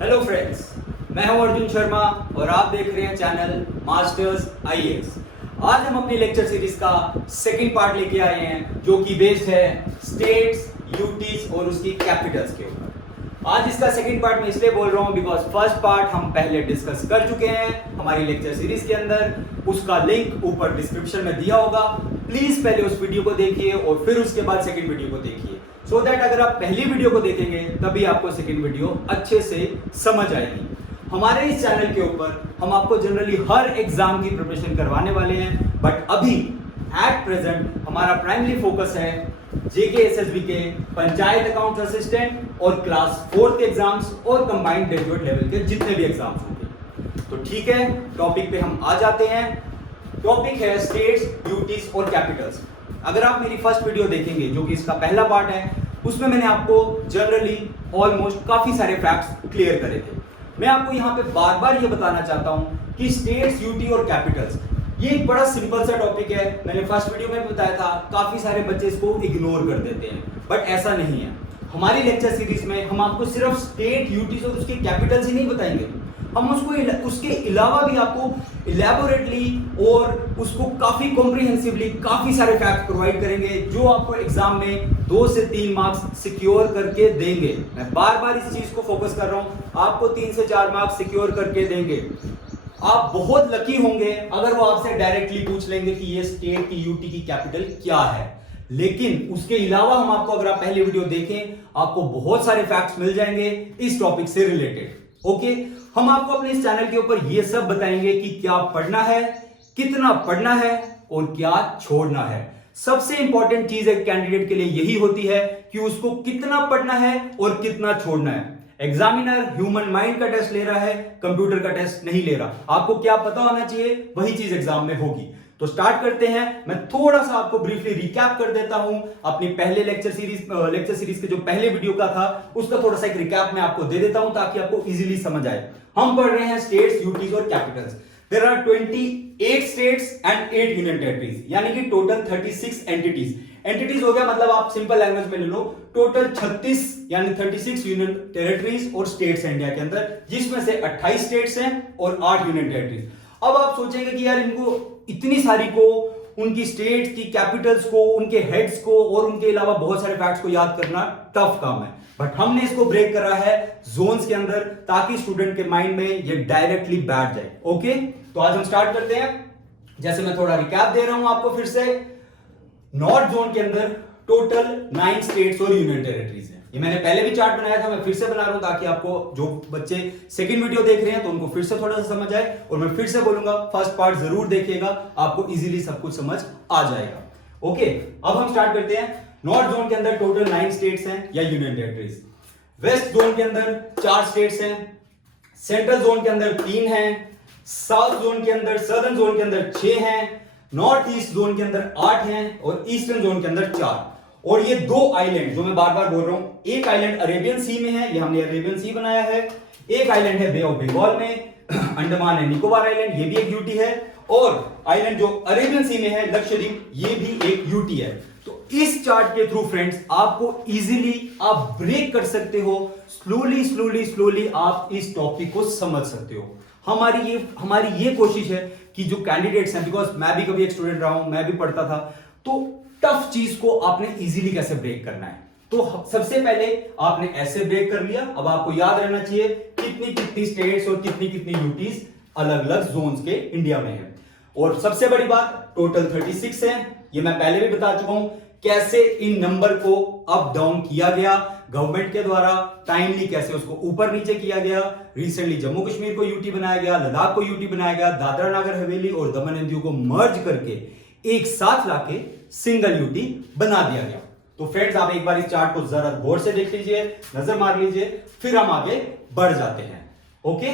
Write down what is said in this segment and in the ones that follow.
Hello friends, मैं हूं अर्जुन शर्मा और आप देख रहे हैं चैनल मास्टर्स आईएएस। आज हम अपनी लेक्चर सीरीज का सेकंड पार्ट लेके आए हैं जो कि बेस्ड है स्टेट्स, यूटीज और उसकी कैपिटल्स के ऊपर। आज इसका सेकंड पार्ट मैं इसलिए बोल रहा हूं बिकॉज फर्स्ट पार्ट हम पहले डिस्कस कर चुके हैं हमारी लेक्चर सीरीज के अंदर। उसका लिंक ऊपर डिस्क्रिप्शन में दिया होगा, प्लीज पहले उस वीडियो को देखिए और फिर उसके बाद सेकंड वीडियो को देखिए, सो दैट अगर आप पहली वीडियो को देखेंगे तभी आपको सेकंड वीडियो अच्छे से समझ आएगी। हमारे इस चैनल के ऊपर हम आपको जनरली हर एग्जाम की प्रिपरेशन करवाने वाले हैं, बट अभी एट प्रेजेंट हमारा प्राइमरी फोकस है जेके एसएसबी के पंचायत अकाउंट असिस्टेंट और क्लास 4 के एग्जाम्स और कंबाइंड ग्रेजुएट लेवल के जितने भी एग्जाम्स होंगे। तो ठीक है, टॉपिक पे हम आ जाते हैं। टॉपिक है स्टेट्स, यूटीज और कैपिटल्स। अगर आप मेरी फर्स्ट वीडियो देखेंगे जो कि इसका पहला पार्ट है, उसमें मैंने आपको जनरली ऑलमोस्ट काफी सारे फैक्ट्स क्लियर करे थे। मैं आपको यहाँ पे बार बार ये बताना चाहता हूँ कि स्टेट्स, यूटी और कैपिटल्स ये एक बड़ा सिंपल सा टॉपिक है। मैंने फर्स्ट वीडियो में भी बताया था, काफी सारे बच्चे इसको इग्नोर कर देते हैं, बट ऐसा नहीं है। हमारी लेक्चर सीरीज में हम आपको सिर्फ स्टेट, यूटीज और उसके कैपिटल्स ही नहीं बताएंगे, हम उसके अलावा भी आपको इलेबोरेटली और उसको काफी कॉम्प्रिहेंसिवली काफी सारे फैक्ट प्रोवाइड करेंगे जो आपको एग्जाम में 2 से 3 मार्क्स सिक्योर करके देंगे। मैं बार बार इस चीज को फोकस कर रहा हूं, आपको 3 से 4 मार्क्स सिक्योर करके देंगे। आप बहुत लकी होंगे अगर वो आपसे डायरेक्टली पूछ लेंगे कि ये स्टेट की, यूटी की कैपिटल क्या है। लेकिन उसके अलावा हम आपको, अगर आप पहली वीडियो देखें, आपको बहुत सारे फैक्ट्स मिल जाएंगे इस टॉपिक से रिलेटेड। ओके, हम आपको अपने इस चैनल के ऊपर ये सब बताएंगे कि क्या पढ़ना है, कितना पढ़ना है और क्या छोड़ना है। सबसे इंपॉर्टेंट चीज एक कैंडिडेट के लिए यही होती है कि उसको कितना पढ़ना है और कितना छोड़ना है। एग्जामिनर ह्यूमन माइंड का टेस्ट ले रहा है, कंप्यूटर का टेस्ट नहीं ले रहा। आपको क्या पता होना चाहिए, वही चीज एग्जाम में होगी। तो स्टार्ट करते हैं। मैं थोड़ा सा आपको ब्रीफली रिकैप कर देता हूं अपनी पहले लेक्चर सीरीज के जो पहले वीडियो का था उसका थोड़ा सा एक रिकैप मैं आपको दे देता हूं ताकि आपको इजीली समझ आए। हम पढ़ रहे हैं स्टेट्स, यूटीज और capitals. There are 28 states and 8 union territories, यानी कि टोटल 36 एंटिटीज। एंटिटीज हो गया मतलब आप सिंपल लैंग्वेज में ले लो, टोटल 36 यानी 36 यूनियन टेरिटरीज और स्टेट्स हैं इंडिया के अंदर, जिसमें से 28 स्टेट्स हैं और 8 यूनियन टेरिटरीज। अब आप सोचेंगे कि यार इनको इतनी सारी को, उनकी स्टेट्स की कैपिटल्स को, उनके हेड्स को और उनके अलावा बहुत सारे फैक्ट्स को याद करना टफ काम है, बट हमने इसको ब्रेक करा है जोन्स के अंदर ताकि स्टूडेंट के माइंड में ये डायरेक्टली बैठ जाए। ओके, तो आज हम स्टार्ट करते हैं। जैसे मैं थोड़ा रिकैप दे रहा हूं आपको फिर से, नॉर्थ जोन के अंदर टोटल 9 स्टेट्स और यूनियन टेरिटरीज हैं। ये मैंने पहले भी चार्ट बनाया था, मैं फिर से बना रहा हूं ताकि आपको, जो बच्चे सेकंड वीडियो देख रहे हैं तो उनको फिर से थोड़ा सा समझ आए। और मैं फिर से बोलूंगा, फर्स्ट पार्ट जरूर देखिएगा, आपको इजीली सब कुछ समझ आ जाएगा। ओके, अब हम स्टार्ट करते हैं। नॉर्थ जोन के अंदर टोटल 9 स्टेट्स हैं या यूनियन टेरिटरीज। वेस्ट जोन के अंदर 4 स्टेट्स हैं, सेंट्रल जोन के अंदर 3 हैं, साउथ जोन के अंदर, सदर्न जोन के अंदर 6 हैं, नॉर्थ ईस्ट जोन के अंदर 8 हैं और ईस्टर्न जोन के अंदर 4। और ये 2 आइलैंड जो मैं बार बार बोल रहा हूं, एक आइलैंड अरेबियन सी में है, ये हमने अरेबियन सी बनाया है। एक आइलैंड है बे ऑफ बंगाल में, अंडमान एंड निकोबार आइलैंड, ये भी एक यूटी है। और आइलैंड जो अरेबियन सी में है, लक्षद्वीप, ये भी एक यूटी है। तो इस चार्ट के थ्रू फ्रेंड्स आपको इजीली आप ब्रेक कर सकते हो, स्लोली आप इस टॉपिक को समझ सकते हो। हमारी ये कोशिश है कि जो कैंडिडेट्स हैं, बिकॉज मैं भी कभी एक स्टूडेंट रहा हूं, मैं भी पढ़ता था, तो टफ चीज को आपने इजीली कैसे ब्रेक करना है। तो सबसे पहले आपने ऐसे ब्रेक कर लिया, अब आपको याद रहना चाहिए कितनी स्टेट्स और कितनी यूटीज अलग अलग जोन्स के इंडिया में है। और सबसे बड़ी बात, टोटल 36 है, ये मैं पहले भी बता चुका हूं कैसे इन नंबर को अप डाउन किया गया गवर्नमेंट के द्वारा, टाइमली कैसे उसको ऊपर नीचे किया गया। रिसेंटली जम्मू कश्मीर को यूटी बनाया गया, लद्दाख को यूटी बनाया गया, दादरा नगर हवेली और दमन एंड दीव को मर्ज करके एक साथ लाके सिंगल यूटी बना दिया गया। तो फ्रेंड्स, आप एक बार इस चार्ट को जरा गौर से देख लीजिए, नजर मार लीजिए, फिर हम आगे बढ़ जाते हैं। ओके,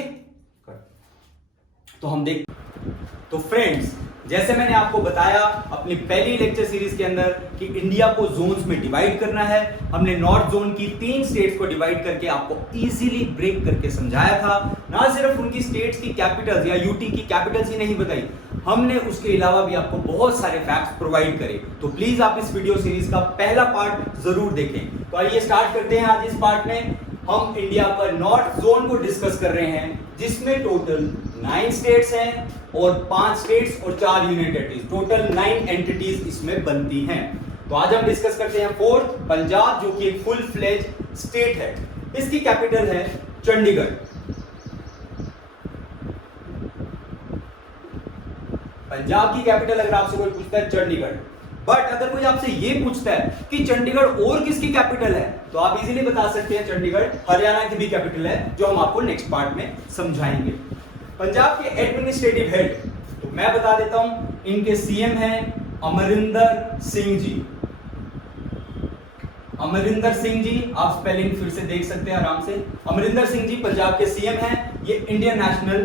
तो फ्रेंड्स, जैसे मैंने आपको बताया अपनी पहली लेक्चर सीरीज के अंदर कि इंडिया को जोन्स में डिवाइड करना है, हमने नॉर्थ जोन की 3 स्टेट्स को डिवाइड करके आपको इजीली ब्रेक करके समझाया था। ना सिर्फ उनकी स्टेट्स की कैपिटल्स या यूटी की कैपिटल्स ही नहीं बताई, हमने उसके अलावा भी आपको बहुत सारे फैक्ट्स प्रोवाइड करे। तो प्लीज आप इस वीडियो सीरीज का पहला पार्ट जरूर देखें। तो आइए स्टार्ट करते हैं आज इस पार्ट में। हम इंडिया का नॉर्थ जोन को डिस्कस कर रहे हैं, जिसमें टोटल 9 स्टेट्स हैं और 5 स्टेट्स और 4 यूनियन टेरिटरीज, टोटल 9 एंटिटीज इसमें बनती हैं। तो आज हम डिस्कस करते हैं फोर्थ, पंजाब, जो कि एक फुल फ्लेज स्टेट है। इसकी कैपिटल है चंडीगढ़। पंजाब की कैपिटल अगर आपसे कोई पूछता है चंडीगढ़, बट अगर कोई आपसे ये पूछता है कि चंडीगढ़ और किसकी कैपिटल है, तो आप इजीली बता सकते हैं चंडीगढ़ हरियाणा की भी कैपिटल है, जो हम आपको नेक्स्ट पार्ट में समझाएंगे। पंजाब के एडमिनिस्ट्रेटिव हेड, तो मैं बता देता हूं, इनके सीएम हैं अमरिंदर सिंह जी। अमरिंदर सिंह जी, आप स्पेलिंग फिर से देख सकते हैं आराम से। अमरिंदर सिंह जी पंजाब के सीएम हैं। ये इंडियन नेशनल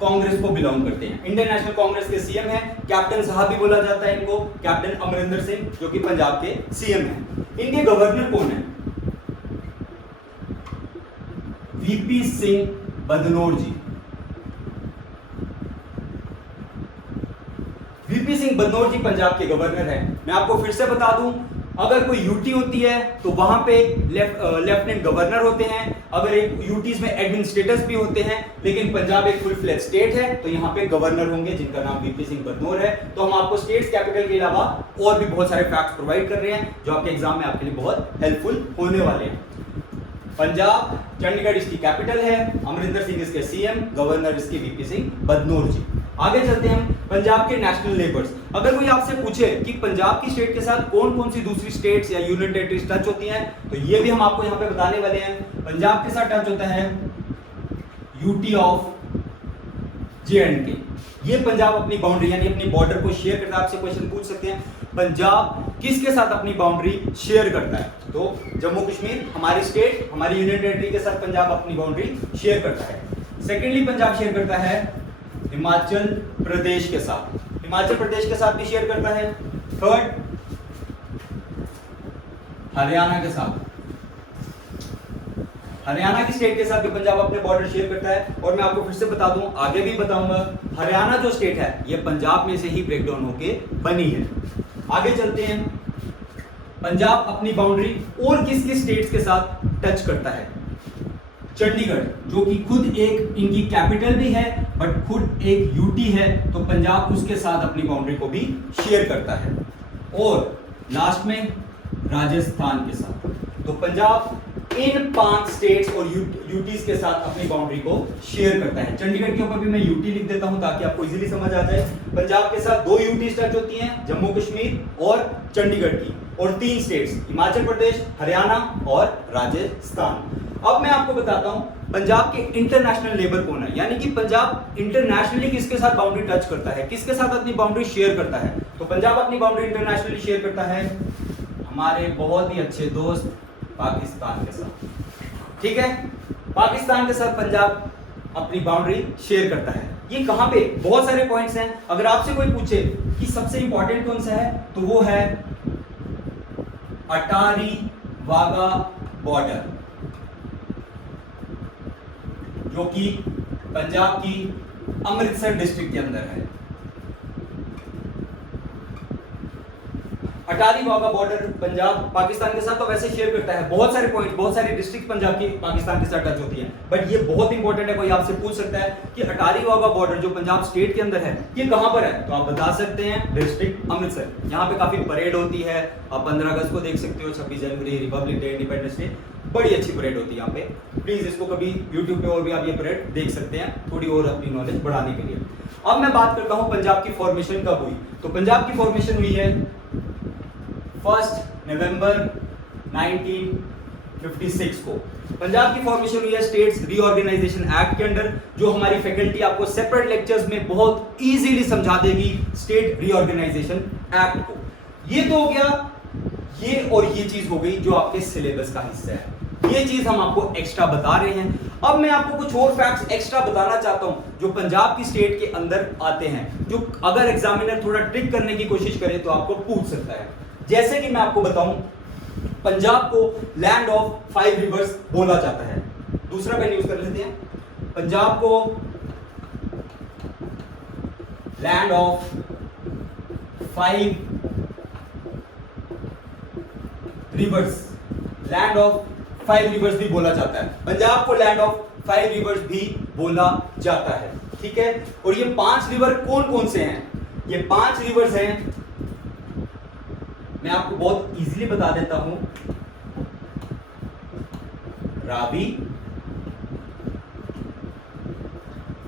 कांग्रेस को बिलोंग करते हैं। इंडियन नेशनल कांग्रेस के सीएम हैं। कैप्टन साहब भी बोला जाता है इनको, कैप्टन अमरिंदर सिंह, जो कि पंजाब के सीएम हैं। इनके गवर्नर कौन है? वीपी सिंह बदनौर जी। वीपी सिंह बदनौर जी पंजाब के गवर्नर हैं। मैं आपको फिर से बता दूं, अगर कोई यूटी होती है तो वहां पे लेफ्टिनेंट गवर्नर होते हैं। अगर एक यूटीज में एडमिनिस्ट्रेटर्स भी होते हैं, लेकिन पंजाब एक फुल फ्लेज स्टेट है, तो यहाँ पे गवर्नर होंगे जिनका नाम वीपी सिंह बदनौर है। तो हम आपको स्टेट्स कैपिटल के अलावा और भी बहुत सारे फैक्ट्स प्रोवाइड कर रहे हैं, जो आपके एग्जाम में आपके लिए बहुत हेल्पफुल होने वाले हैं। पंजाब, चंडीगढ़ इसकी कैपिटल है, अमरिंदर सिंह इसके सीएम, गवर्नर इसके वीपी सिंह बदनौर जी। आगे चलते हैं हम पंजाब के नेशनल लेबर्स। अगर कोई आपसे पूछे कि पंजाब की स्टेट के साथ कौन कौन सी दूसरी स्टेट्स या यूनियन टेरिटरीज टच होती हैं, तो ये भी हम आपको यहाँ पे बताने वाले हैं। पंजाब के साथ टच होता है यूटी ऑफ J&K। ये पंजाब अपनी बाउंड्री यानी अपनी बॉर्डर को शेयर करता है। आपसे क्वेश्चन पूछ सकते हैं, पंजाब किसके साथ अपनी बाउंड्री शेयर करता है? तो जम्मू कश्मीर, हमारी स्टेट, हमारी यूनियन टेरिटरी के साथ पंजाब अपनी बाउंड्री शेयर करता है। सेकेंडली पंजाब शेयर करता है हिमाचल प्रदेश के साथ, हिमाचल प्रदेश के साथ भी शेयर करता है। थर्ड, हरियाणा के साथ, हरियाणा की स्टेट के साथ भी पंजाब अपने बॉर्डर शेयर करता है। और मैं आपको फिर से बता दूं, आगे भी बताऊंगा, हरियाणा जो स्टेट है ये पंजाब में से ही ब्रेकडाउन होके बनी है। आगे चलते हैं, पंजाब अपनी बाउंड्री और किस किस स्टेट्स के साथ टच करता है? चंडीगढ़, जो कि खुद एक इनकी कैपिटल भी है बट खुद एक यूटी है, तो पंजाब उसके साथ अपनी बाउंड्री को भी शेयर करता है। और लास्ट में राजस्थान के साथ, तो पंजाब इन 5 स्टेट्स और यूटीज के साथ अपनी बाउंड्री को शेयर करता है। चंडीगढ़ के ऊपर भी मैं यूटी लिख देता हूं ताकि आपको इजीली समझ आ जाए। पंजाब के साथ 2 यूटीज टच होती हैं, जम्मू कश्मीर और चंडीगढ़ की, और 3 स्टेट्स हिमाचल प्रदेश, हरियाणा और राजस्थान। अब मैं आपको बताता हूं पंजाब के इंटरनेशनल लेबर कौन है, यानी कि पंजाब इंटरनेशनली किसके साथ बाउंड्री टच करता है, किसके साथ अपनी बाउंड्री शेयर करता है। तो पंजाब अपनी बाउंड्री इंटरनेशनली शेयर करता है हमारे बहुत ही अच्छे दोस्त पाकिस्तान के साथ। ठीक है, पाकिस्तान के साथ पंजाब अपनी बाउंड्री शेयर करता है। ये कहां पे? बहुत सारे पॉइंट्स हैं। अगर आपसे कोई पूछे कि सबसे इंपॉर्टेंट कौन सा है, तो वो है अटारी वाघा बॉर्डर, जो कि पंजाब की अमृतसर डिस्ट्रिक्ट के अंदर है। अटारी वाघा बॉर्डर पंजाब पाकिस्तान के साथ तो वैसे शेयर करता है। बहुत सारे पॉइंट, बहुत सारी डिस्ट्रिक्ट पंजाब की पाकिस्तान के साथ टच होती है, बट ये बहुत इंपॉर्टेंट है। कोई आपसे पूछ सकता है कि अटारी वाघा बॉर्डर जो पंजाब स्टेट के अंदर है, ये कहां पर है, तो आप बता सकते हैं डिस्ट्रिक्ट अमृतसर। यहाँ पे काफी परेड होती है, आप 15 अगस्त को देख सकते हो, 26 जनवरी, रिपब्लिक डे, इंडिपेंडेंस डे, बड़ी अच्छी परेड होती है यहाँ पे। प्लीज इसको कभी यूट्यूब पे और भी आप ये परेड देख सकते हैं, थोड़ी और अपनी नॉलेज बढ़ाने के लिए। अब मैं बात करता हूँ पंजाब की फॉर्मेशन कब हुई। तो पंजाब की फॉर्मेशन हुई है 1 नवंबर 1956 को। पंजाब की फॉर्मेशन हुई है स्टेट्स रीऑर्गेनाइजेशन एक्ट के अंडर, जो हमारी फैकल्टी आपको सेपरेट लेक्चर्स में बहुत इजीली समझा देगी स्टेट रीऑर्गेनाइजेशन एक्ट को। ये तो हो गया, ये और ये चीज हो गई जो आपके सिलेबस का हिस्सा है। ये चीज हम आपको एक्स्ट्रा बता रहे हैं। अब मैं आपको कुछ और फैक्ट्स एक्स्ट्रा बताना चाहता हूं जो पंजाब की स्टेट के अंदर आते हैं, जो अगर एग्जामिनर थोड़ा ट्रिक करने की कोशिश करे तो आपको पूछ सकता है। जैसे कि मैं आपको बताऊं, पंजाब को लैंड ऑफ 5 रिवर्स बोला जाता है। दूसरा पेन यूज कर लेते हैं। पंजाब को land of 5 reverse, land of five rivers भी बोला जाता है, पंजाब को लैंड ऑफ फाइव रिवर्स भी बोला जाता है, ठीक है। और ये 5 रिवर कौन कौन से हैं? ये 5 रिवर्स हैं, मैं आपको बहुत इजीली बता देता हूं। रावी,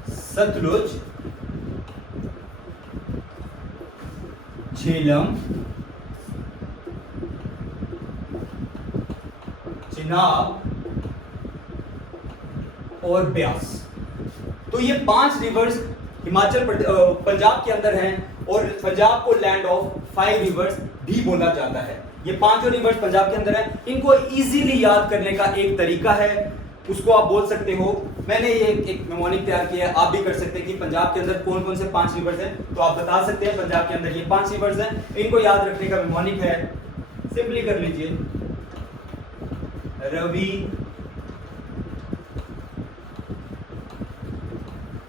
सतलुज, झेलम, चिनाब और ब्यास। तो ये 5 रिवर्स पंजाब के अंदर हैं और पंजाब को लैंड ऑफ 5 रिवर्स भी बोला जाता है। ये 5 रिवर्स पंजाब के अंदर हैं। इनको इजीली याद करने का एक तरीका है, उसको आप बोल सकते हो, मैंने ये एक मेमोनिक तैयार किया है, आप भी कर सकते हैं कि पंजाब के अंदर कौन कौन से 5 रिवर्स हैं, तो आप बता सकते हैं पंजाब के अंदर ये 5 रिवर्स हैं। इनको याद रखने का मेमोनिक है, सिंपली कर लीजिए, रवि,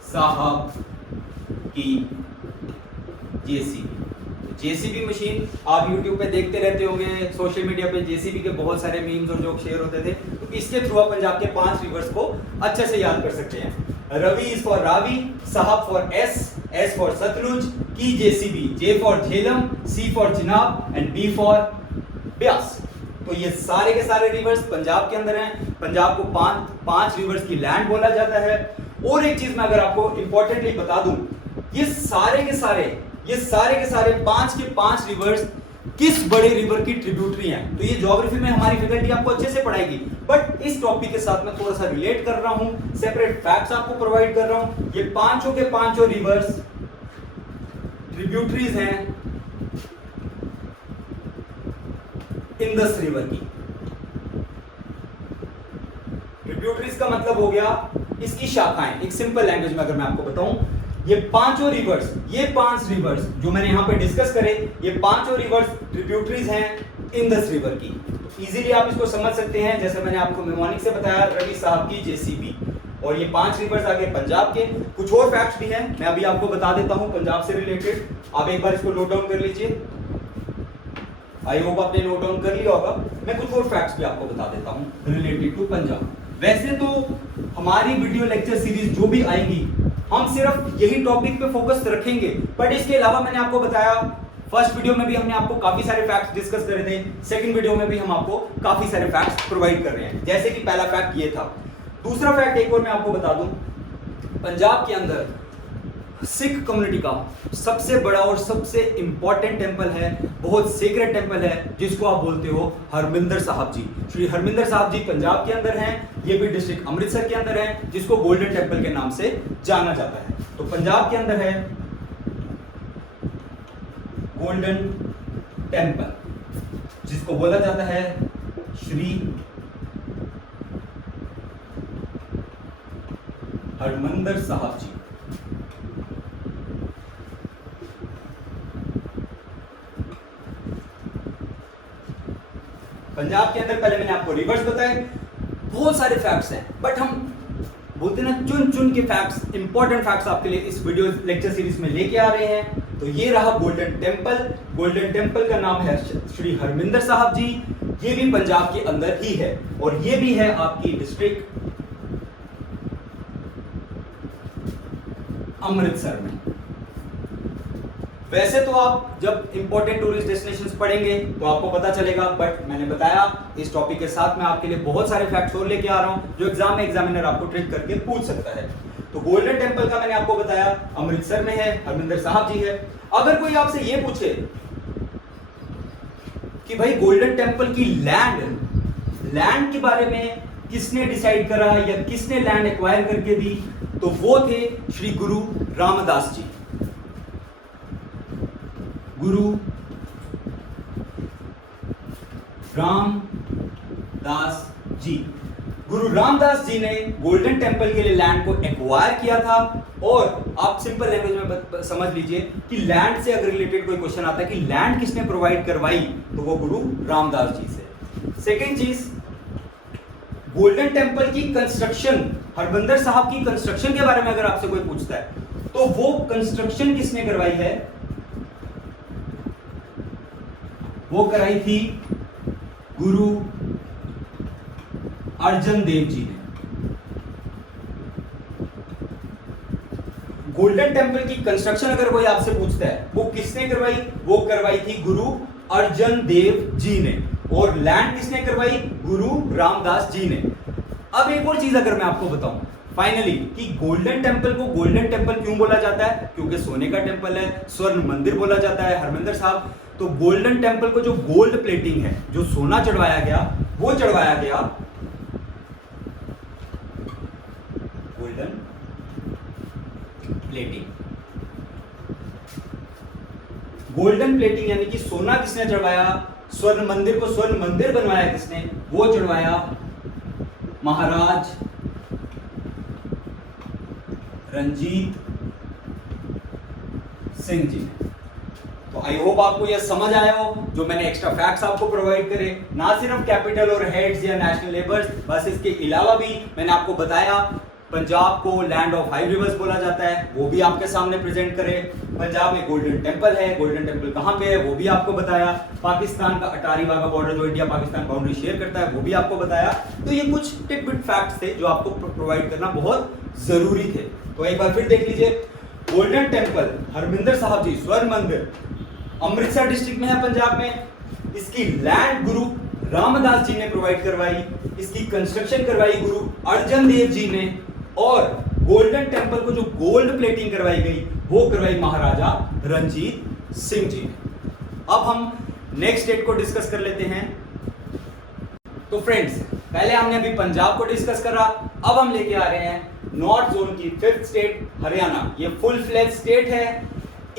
साहब की जेसीबी मशीन। आप YouTube पे देखते रहते होंगे, सोशल मीडिया पे जेसीबी के बहुत सारे मीम्स और जोक शेयर होते थे, तो इसके थ्रू आप पंजाब के 5 रिवर्स को अच्छे से याद कर सकते हैं। रवि इज फॉर रावी, साहब फॉर एस फॉर सतलुज, की JCB, J for Jhelum, C for Chenab and B for Beas. तो ये सारे के सारे रिवर्स पंजाब के अंदर हैं। पंजाब को 5 रिवर्स की लैंड बोला जाता है। और एक चीज मैं अगर आपको इंपॉर्टेंटली बता दूं, ये सारे के सारे 5 के 5 रिवर्स किस बड़े रिवर की ट्रिब्यूटरी हैं। तो ये ज्योग्राफी में हमारी फैकल्टी आपको अच्छे से पढ़ाएगी, बट इस टॉपिक के साथ मैं थोड़ा सा रिलेट कर रहा हूं, सेपरेट फैक्ट्स आपको प्रोवाइड कर रहा हूं। ये 5 के 5 रिवर्स ट्रिब्यूटरीज हैं इंडस रिवर की। ट्रिब्यूटरीज का मतलब हो गया इसकी शाखाएं। एक सिंपल लैंग्वेज में अगर मैं आपको बताऊं, ये 5 रिवर्स जो मैंने यहां पे डिस्कस करे, ये 5 रिवर्स ट्रिब्यूटरीज हैं इंडस रिवर की। इजीली आप इसको समझ सकते हैं, जैसे मैंने आपको मेमोनिक से बताया, रवि साहब की जेसीबी, और ये 5 रिवर्स आगे पंजाब के। कुछ और फैक्ट्स भी हैं, मैं अभी आपको बता देता हूं पंजाब से रिलेटेड। आप एक बार इसको नोट डाउन कर लीजिए, आई होप आपने नोट डाउन कर लिया होगा। मैं कुछ और फैक्ट्स भी आपको बता देता हूं रिलेटेड टू पंजाब। वैसे तो हमारी वीडियो लेक्चर सीरीज जो भी आएंगी, हम सिर्फ यही टॉपिक पे फोकस रखेंगे, बट इसके अलावा मैंने आपको बताया, फर्स्ट वीडियो में भी हमने आपको काफी सारे फैक्ट्स डिस्कस करे थे, सेकंड वीडियो में भी हम आपको काफी सारे फैक्ट्स प्रोवाइड कर रहे हैं। जैसे कि पहला फैक्ट ये था। दूसरा फैक्ट एक और मैं आपको बता दूं, पंजाब के अंदर सिख कम्युनिटी का सबसे बड़ा और सबसे इंपॉर्टेंट टेंपल है, बहुत सीक्रेट टेंपल है, जिसको आप बोलते हो हरमिंदर साहब जी। श्री हरमिंदर साहब जी पंजाब के अंदर हैं, ये भी डिस्ट्रिक्ट अमृतसर के अंदर है, जिसको गोल्डन टेंपल के नाम से जाना जाता है। तो पंजाब के अंदर है गोल्डन टेंपल, जिसको बोला जाता है श्री हरमिंदर साहब जी। पंजाब के अंदर पहले मैंने आपको रिवर्स बताए, बहुत सारे फैक्ट्स हैं, बट हम बोलते हैं ना, चुन चुन के फैक्ट्स, इंपॉर्टेंट फैक्ट्स आपके लिए इस वीडियो लेक्चर सीरीज में लेके आ रहे हैं। तो ये रहा गोल्डन टेंपल। गोल्डन टेंपल का नाम है श्री हरमिंदर साहब जी। ये भी पंजाब के अंदर ही है, और ये भी है आपकी डिस्ट्रिक्ट अमृतसर में। वैसे तो आप जब इंपॉर्टेंट टूरिस्ट डेस्टिनेशंस पढ़ेंगे तो आपको पता चलेगा, बट मैंने बताया इस टॉपिक के साथ मैं आपके लिए बहुत सारे फैक्ट्स और लेके आ रहा हूं, जो एग्जाम में एग्जामिनर आपको ट्रिक करके पूछ सकता है। तो गोल्डन टेंपल का मैंने आपको बताया अमृतसर में है, हरमिंदर साहब जी है। अगर कोई आपसे ये पूछे कि भाई गोल्डन टेंपल की लैंड के बारे में किसने डिसाइड करा या किसने लैंड एक्वायर करके दी, तो वो थे श्री गुरु रामदास जी। गुरु रामदास जी, गुरु रामदास जी ने गोल्डन टेंपल के लिए लैंड को एक्वायर किया था। और आप सिंपल लैंग्वेज में समझ लीजिए कि लैंड से अगर रिलेटेड कोई क्वेश्चन आता है कि लैंड किसने प्रोवाइड करवाई, तो वो गुरु रामदास जी से। सेकेंड चीज, गोल्डन टेंपल की कंस्ट्रक्शन, हरमिंदर साहब की कंस्ट्रक्शन के बारे में अगर आपसे कोई पूछता है, तो वो कंस्ट्रक्शन किसने करवाई है, वो कराई थी गुरु अर्जन देव जी ने। गोल्डन टेम्पल की कंस्ट्रक्शन अगर कोई आपसे पूछता है वो किसने करवाई, वो करवाई थी गुरु अर्जन देव जी ने। और लैंड किसने करवाई, गुरु रामदास जी ने। अब एक और चीज अगर मैं आपको बताऊं फाइनली कि गोल्डन टेम्पल को गोल्डन टेम्पल क्यों बोला जाता है, क्योंकि सोने का टेम्पल है, स्वर्ण मंदिर बोला जाता है। हरमिंदर साहब, तो गोल्डन टेम्पल को जो गोल्ड प्लेटिंग है, जो सोना चढ़वाया गया, वो चढ़वाया गया गोल्डन प्लेटिंग। गोल्डन प्लेटिंग यानी कि सोना किसने चढ़वाया, स्वर्ण मंदिर को स्वर्ण मंदिर बनवाया किसने, वो चढ़वाया महाराज रंजीत सिंह जी ने। तो आई होप आपको यह समझ आया हो, जो मैंने एक्स्ट्रा फैक्ट्स आपको प्रोवाइड करे, ना सिर्फ कैपिटल और हेड्स या नेशनल लेबर्स, बस इसके अलावा भी मैंने आपको बताया पंजाब को लैंड ऑफ 5 रिवर्स बोला जाता है, वो भी आपके सामने प्रेजेंट करे। पंजाब में गोल्डन टेम्पल है, गोल्डन टेम्पल कहाँ पे है वो भी आपको बताया। पाकिस्तान का अटारी वाघा बॉर्डर जो इंडिया पाकिस्तान बाउंड्री शेयर करता है वो भी आपको बताया। तो ये कुछ टिप बिट फैक्ट्स थे जो आपको प्रोवाइड करना बहुत जरूरी थे। तो एक बार फिर देख लीजिए, गोल्डन टेम्पल हरमिंदर साहब जी स्वर्ण मंदिर अमृतसर डिस्ट्रिक्ट में है पंजाब में। इसकी लैंड गुरु रामदास जी ने प्रोवाइड करवाई, इसकी कंस्ट्रक्शन करवाई गुरु अर्जन देव जी ने, और गोल्डन टेम्पल को जो गोल्ड प्लेटिंग करवाई गई वो करवाई महाराजा रंजीत सिंह जी ने। अब हम नेक्स्ट स्टेट को डिस्कस कर लेते हैं। तो फ्रेंड्स, पहले हमने अभी पंजाब को डिस्कस करा, अब हम लेके आ रहे हैं नॉर्थ जोन की 5th स्टेट हरियाणा। ये फुल फ्लैग स्टेट है,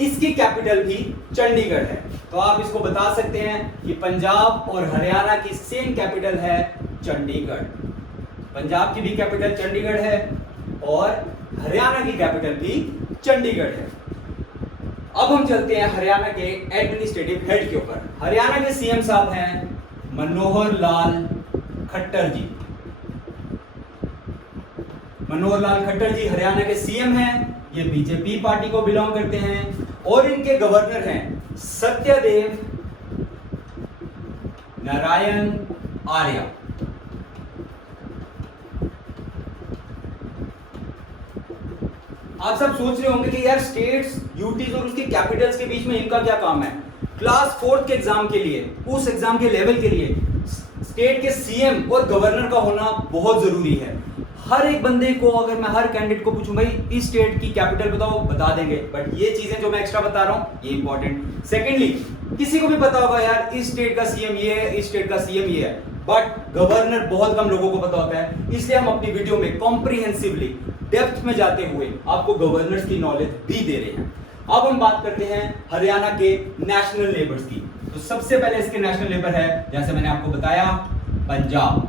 इसकी कैपिटल भी चंडीगढ़ है। तो आप इसको बता सकते हैं कि पंजाब और हरियाणा की सेम कैपिटल है चंडीगढ़। पंजाब की भी कैपिटल चंडीगढ़ है और हरियाणा की कैपिटल भी चंडीगढ़ है। अब हम चलते हैं हरियाणा के एडमिनिस्ट्रेटिव हेड के ऊपर। हरियाणा के सीएम साहब हैं मनोहर लाल खट्टर जी। मनोहर लाल खट्टर जी हरियाणा के सीएम हैं, ये बीजेपी पार्टी को बिलोंग करते हैं, और इनके गवर्नर हैं सत्यदेव नारायण आर्य। आप सब सोच रहे होंगे कि यार स्टेट्स, यूटीज और उसकी कैपिटल्स के बीच में इनका क्या काम है। क्लास 4th के एग्जाम के लिए, उस एग्जाम के लेवल के लिए स्टेट के सीएम और गवर्नर का होना बहुत जरूरी है। हर एक बंदे को, अगर मैं हर कैंडिडेट को पूछूं भाई इस स्टेट की कैपिटल बताओ, बता देंगे, बट ये चीजें जो मैं एक्स्ट्रा बता रहा हूं ये इंपॉर्टेंट। सेकेंडली, किसी को भी पता होगा यार इस स्टेट का सीएम ये है, इस स्टेट का सीएम ये है, बट गवर्नर बहुत कम लोगों को पता होता है। इसलिए हम अपनी वीडियो में कॉम्प्रिहेंसिवली डेप्थ में जाते हुए आपको गवर्नर्स की नॉलेज भी दे रहे हैं। अब हम बात करते हैं हरियाणा के नेशनल लेबर्स की। तो सबसे पहले इसके नेशनल लेबर है, जैसे मैंने आपको बताया, पंजाब।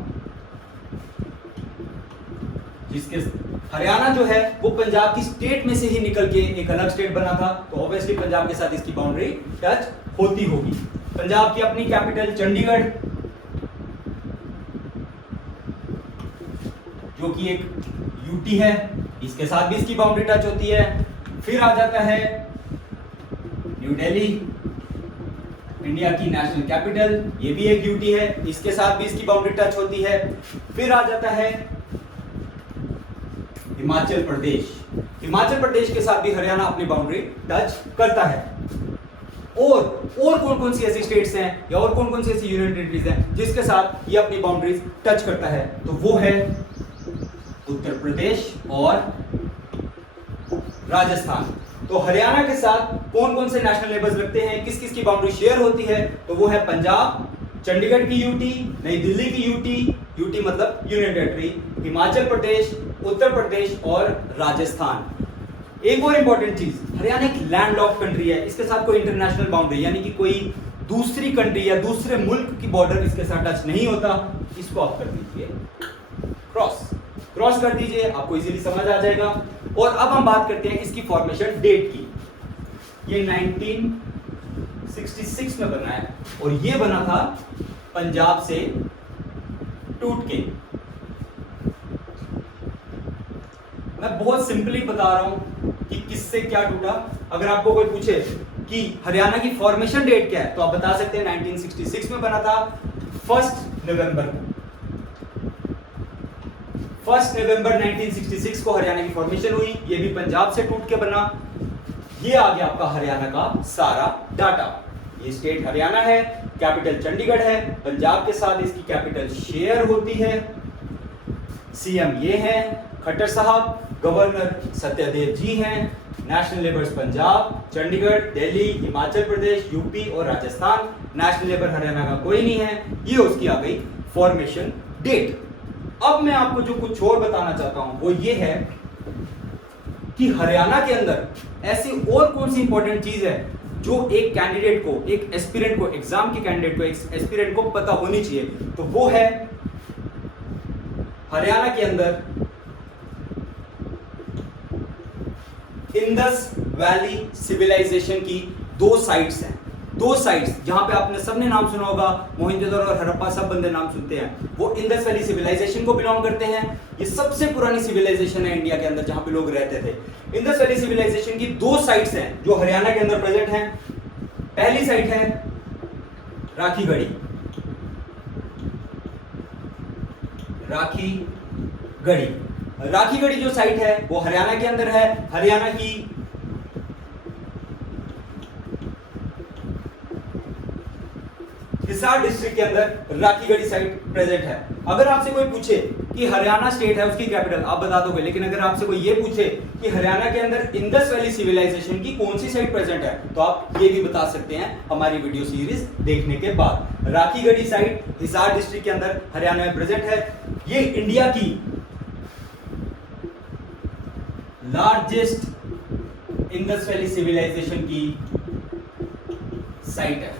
जिसके हरियाणा जो है वो पंजाब की स्टेट में से ही निकल के एक अलग स्टेट बना था, तो ऑब्वियसली पंजाब के साथ इसकी बाउंड्री टच होती होगी। पंजाब की अपनी कैपिटल चंडीगढ़, जो कि एक यूटी है, इसके साथ भी इसकी बाउंड्री टच होती है। फिर आ जाता है न्यू दिल्ली, इंडिया की नेशनल कैपिटल, ये भी एक यूटी है, इसके साथ भी इसकी बाउंड्री टच होती है। फिर आ जाता है हिमाचल प्रदेश, हिमाचल प्रदेश के साथ भी हरियाणा अपनी बाउंड्री टच करता है। और कौन कौन सी ऐसी स्टेट्स हैं या और कौन कौन सी ऐसी यूनियन टेरिटरीज हैं जिसके साथ ये अपनी बाउंड्रीज टच करता है, तो वो है उत्तर प्रदेश और राजस्थान। तो हरियाणा के साथ कौन कौन से नेशनल लेबर्स लगते हैं, किस किस की बाउंड्री शेयर होती है, तो वो है पंजाब, चंडीगढ़ की यूटी, नई दिल्ली की यूटी, यूटी मतलब यूनियन टेरिटरी, हिमाचल प्रदेश, उत्तर प्रदेश और राजस्थान। एक और इंपॉर्टेंट चीज, हरियाणा एक लैंडलॉक्ड कंट्री है, इसके साथ कोई इंटरनेशनल बाउंड्री यानी कि कोई दूसरी कंट्री या दूसरे मुल्क की बॉर्डर इसके साथ टच नहीं होता। इसको आप कर दीजिए क्रॉस कर दीजिए, आपको इजीली समझ आ जाएगा। और अब हम बात करते हैं इसकी फॉर्मेशन डेट की। ये 1966 में बना है और ये बना था पंजाब से टूट के। मैं बहुत सिंपली बता रहा हूं कि किससे क्या टूटा। अगर आपको कोई पूछे कि हरियाणा की फॉर्मेशन डेट क्या है, तो आप बता सकते हैं 1966 में बना था 1 नवंबर को। 1 नवंबर 1966 को हरियाणा की फॉर्मेशन हुई, ये भी पंजाब से टूट के बना। ये आ गया आपका हरियाणा का सारा डाटा। ये स्टेट हरियाणा है, कैपिटल चंडीगढ़ है, पंजाब के साथ इसकी कैपिटल शेयर होती है। सीएम ये है खट्टर साहब, गवर्नर सत्यदेव जी हैं, national labours Punjab, Chandigarh, Delhi, Himachal Pradesh, UP और राजस्थान। नेशनल लेबर हरियाणा का कोई नहीं है। ये उसकी आ गई फॉर्मेशन डेट। अब मैं आपको जो कुछ और बताना चाहता हूं वो ये है कि हरियाणा के अंदर ऐसी और कौन सी इंपॉर्टेंट चीज है जो एक कैंडिडेट को, एक एस्पिरेंट को, एग्जाम के कैंडिडेट को, एक एस्पिरेंट को पता होनी चाहिए। तो वो है हरियाणा के अंदर इंडस वैली सिविलाइजेशन की दो साइट्स हैं। दो साइट्स जहां पे आपने सबने नाम सुना होगा, मोहिंजोदड़ो और हड़प्पा, सब बंदे नाम सुनते हैं। वो इंडस वैली सिविलाइजेशन को बिलोंग करते हैं। ये सबसे पुरानी सिविलाइजेशन है इंडिया के अंदर जहां पे लोग रहते थे। इंडस वैली सिविलाइजेशन की दो साइट्स हैं जो हरियाणा के अंदर प्रेजेंट हैं। पहली साइट है राखीगढ़ी। राखीगढ़ी जो साइट है वो हरियाणा के अंदर है। हरियाणा की हिसार डिस्ट्रिक्ट के अंदर राखीगढ़ी साइट प्रेजेंट है। अगर आपसे कोई पूछे कि हरियाणा स्टेट है उसकी कैपिटल, आप बता दोगे। लेकिन अगर आपसे कोई ये पूछे कि हरियाणा के अंदर इंडस वैली सिविलाइजेशन की कौन सी साइट प्रेजेंट है, तो आप ये भी बता सकते हैं हमारी वीडियो सीरीज देखने के बाद। राखीगढ़ी साइट हिसार डिस्ट्रिक्ट के अंदर हरियाणा में प्रेजेंट है। ये इंडिया की लार्जेस्ट इंडस वैली सिविलाइजेशन की साइट है।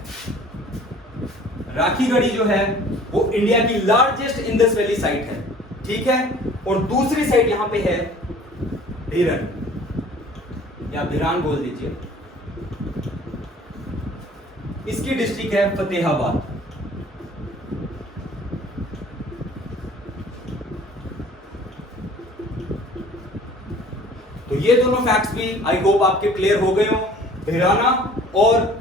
राखीगढ़ी जो है वो इंडिया की लार्जेस्ट इंडस वैली साइट है, ठीक है। और दूसरी साइट यहां पे है भिरन या भिरान बोल दीजिए। इसकी डिस्ट्रिक्ट है फतेहाबाद। तो ये दोनों फैक्ट्स भी आई होप आपके क्लियर हो गए हो, भिराना और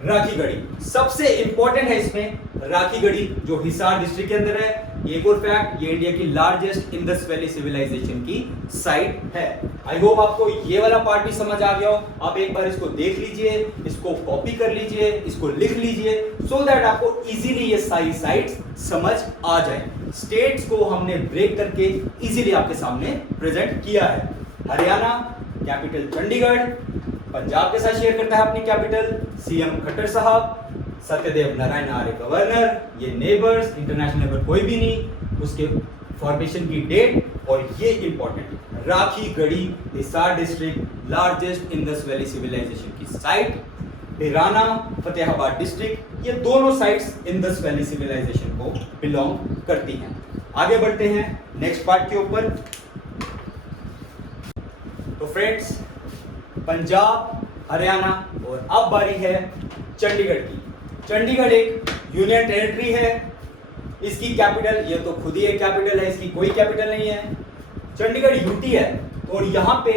राखीगढ़ी। सबसे इंपॉर्टेंट है इसमें राखीगढ़ी जो हिसार डिस्ट्रिक्ट के अंदर है। एक और फैक्ट, ये इंडिया की लार्जेस्ट इंडस वैली सिविलाइजेशन की साइट है। आई होप आपको ये वाला पार्ट भी समझ आ गया हो। आप एक बार इसको देख लीजिए, इसको कॉपी कर लीजिए, इसको लिख लीजिए, सो दैट आपको इजीली ये सारी साइट्स समझ आ जाए। स्टेट्स को हमने ब्रेक करके इजीली आपके सामने प्रेजेंट किया है। हरियाणा कैपिटल चंडीगढ़, पंजाब के साथ शेयर करता है अपनी कैपिटल, सीएम खट्टर साहब, सत्यदेव नारायण आर्य गवर्नर, ये नेबर्स, इंटरनेशनल नेबर कोई भी नहीं, उसके फॉर्मेशन की डेट, और ये important Rakhigarhi Hisar district largest Indus valley civilisation की साइट, भिराना फतेहाबाद डिस्ट्रिक्ट, ये दोनों साइट्स इंडस वैली सिविलाइजेशन को बिलोंग करती हैं। आगे बढ़ते हैं नेक्स्ट पार्ट के ऊपर। तो फ्रेंड्स, पंजाब, हरियाणा और अब बारी है चंडीगढ़ की। चंडीगढ़ एक यूनियन टेरिटरी है। इसकी कैपिटल, ये तो खुद ही एक कैपिटल है, इसकी कोई कैपिटल नहीं है। चंडीगढ़ यूटी है और यहाँ पे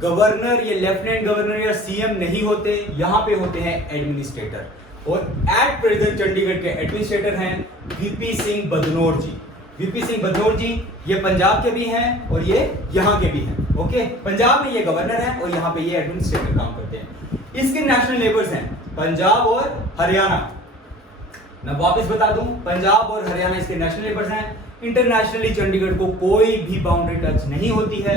गवर्नर, ये लेफ्टिनेंट गवर्नर या सीएम नहीं होते, यहाँ पे होते हैं एडमिनिस्ट्रेटर। और एट प्रेजेंट चंडीगढ़ के एडमिनिस्ट्रेटर हैं वीपी सिंह बदनौर जी। वीपी सिंह बदनौर जी ये पंजाब के भी हैं और ये यहाँ के भी हैं। ओके, पंजाब में ये गवर्नर हैं और यहाँ पे ये एडमिनिस्ट्रेटर काम करते हैं। इसके नेशनल लेबर्स हैं पंजाब और हरियाणा। मैं वापस बता दूं, पंजाब और हरियाणा इसके नेशनल लेबर्स हैं। इंटरनेशनली चंडीगढ़ को कोई भी बाउंड्री टच नहीं होती है।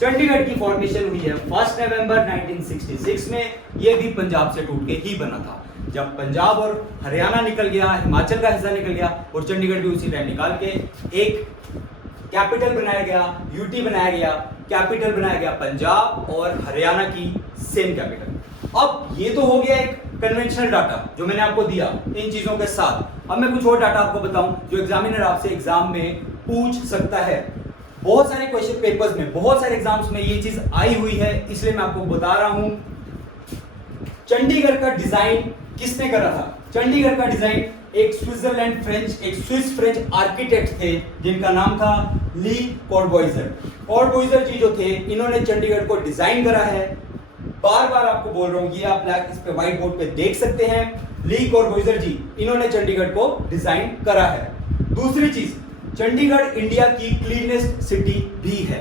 चंडीगढ़ की फॉर्मेशन हुई है 1 नवंबर 1966 में। ये भी पंजाब से टूट के ही बना था। जब पंजाब और हरियाणा निकल गया, हिमाचल का हिस्सा निकल गया और चंडीगढ़ भी उसी टाइम निकाल के एक कैपिटल बनाया गया, यूटी बनाया गया, कैपिटल बनाया गया पंजाब और हरियाणा की सेम कैपिटल। अब ये तो हो गया एक कन्वेंशनल डाटा जो मैंने आपको दिया इन चीजों के साथ। अब मैं कुछ और डाटा आपको बताऊं जो एग्जामिनर आपसे एग्जाम में पूछ सकता है। बहुत सारे क्वेश्चन पेपर्स में, बहुत सारे एग्जाम्स में ये चीज आई हुई है, इसलिए मैं आपको बता रहा हूं। चंडीगढ़ का डिजाइन किसने करा था? चंडीगढ़ का डिजाइन एक स्विट्जरलैंड फ्रेंच, एक स्विस फ्रेंच आर्किटेक्ट थे जिनका नाम था ली कॉर्बुज़ियर। कॉर्बुज़ियर जी जो थे, इन्होंने चंडीगढ़ को डिजाइन करा है। बार बार आपको बोल रहा हूं, ये आप इस पे व्हाइट बोर्ड पे देख सकते हैं। ली कॉर्बुज़ियर जी, इन्होंने चंडीगढ़ को डिजाइन करा है। दूसरी चीज, चंडीगढ़ इंडिया की क्लीनेस्ट सिटी भी है,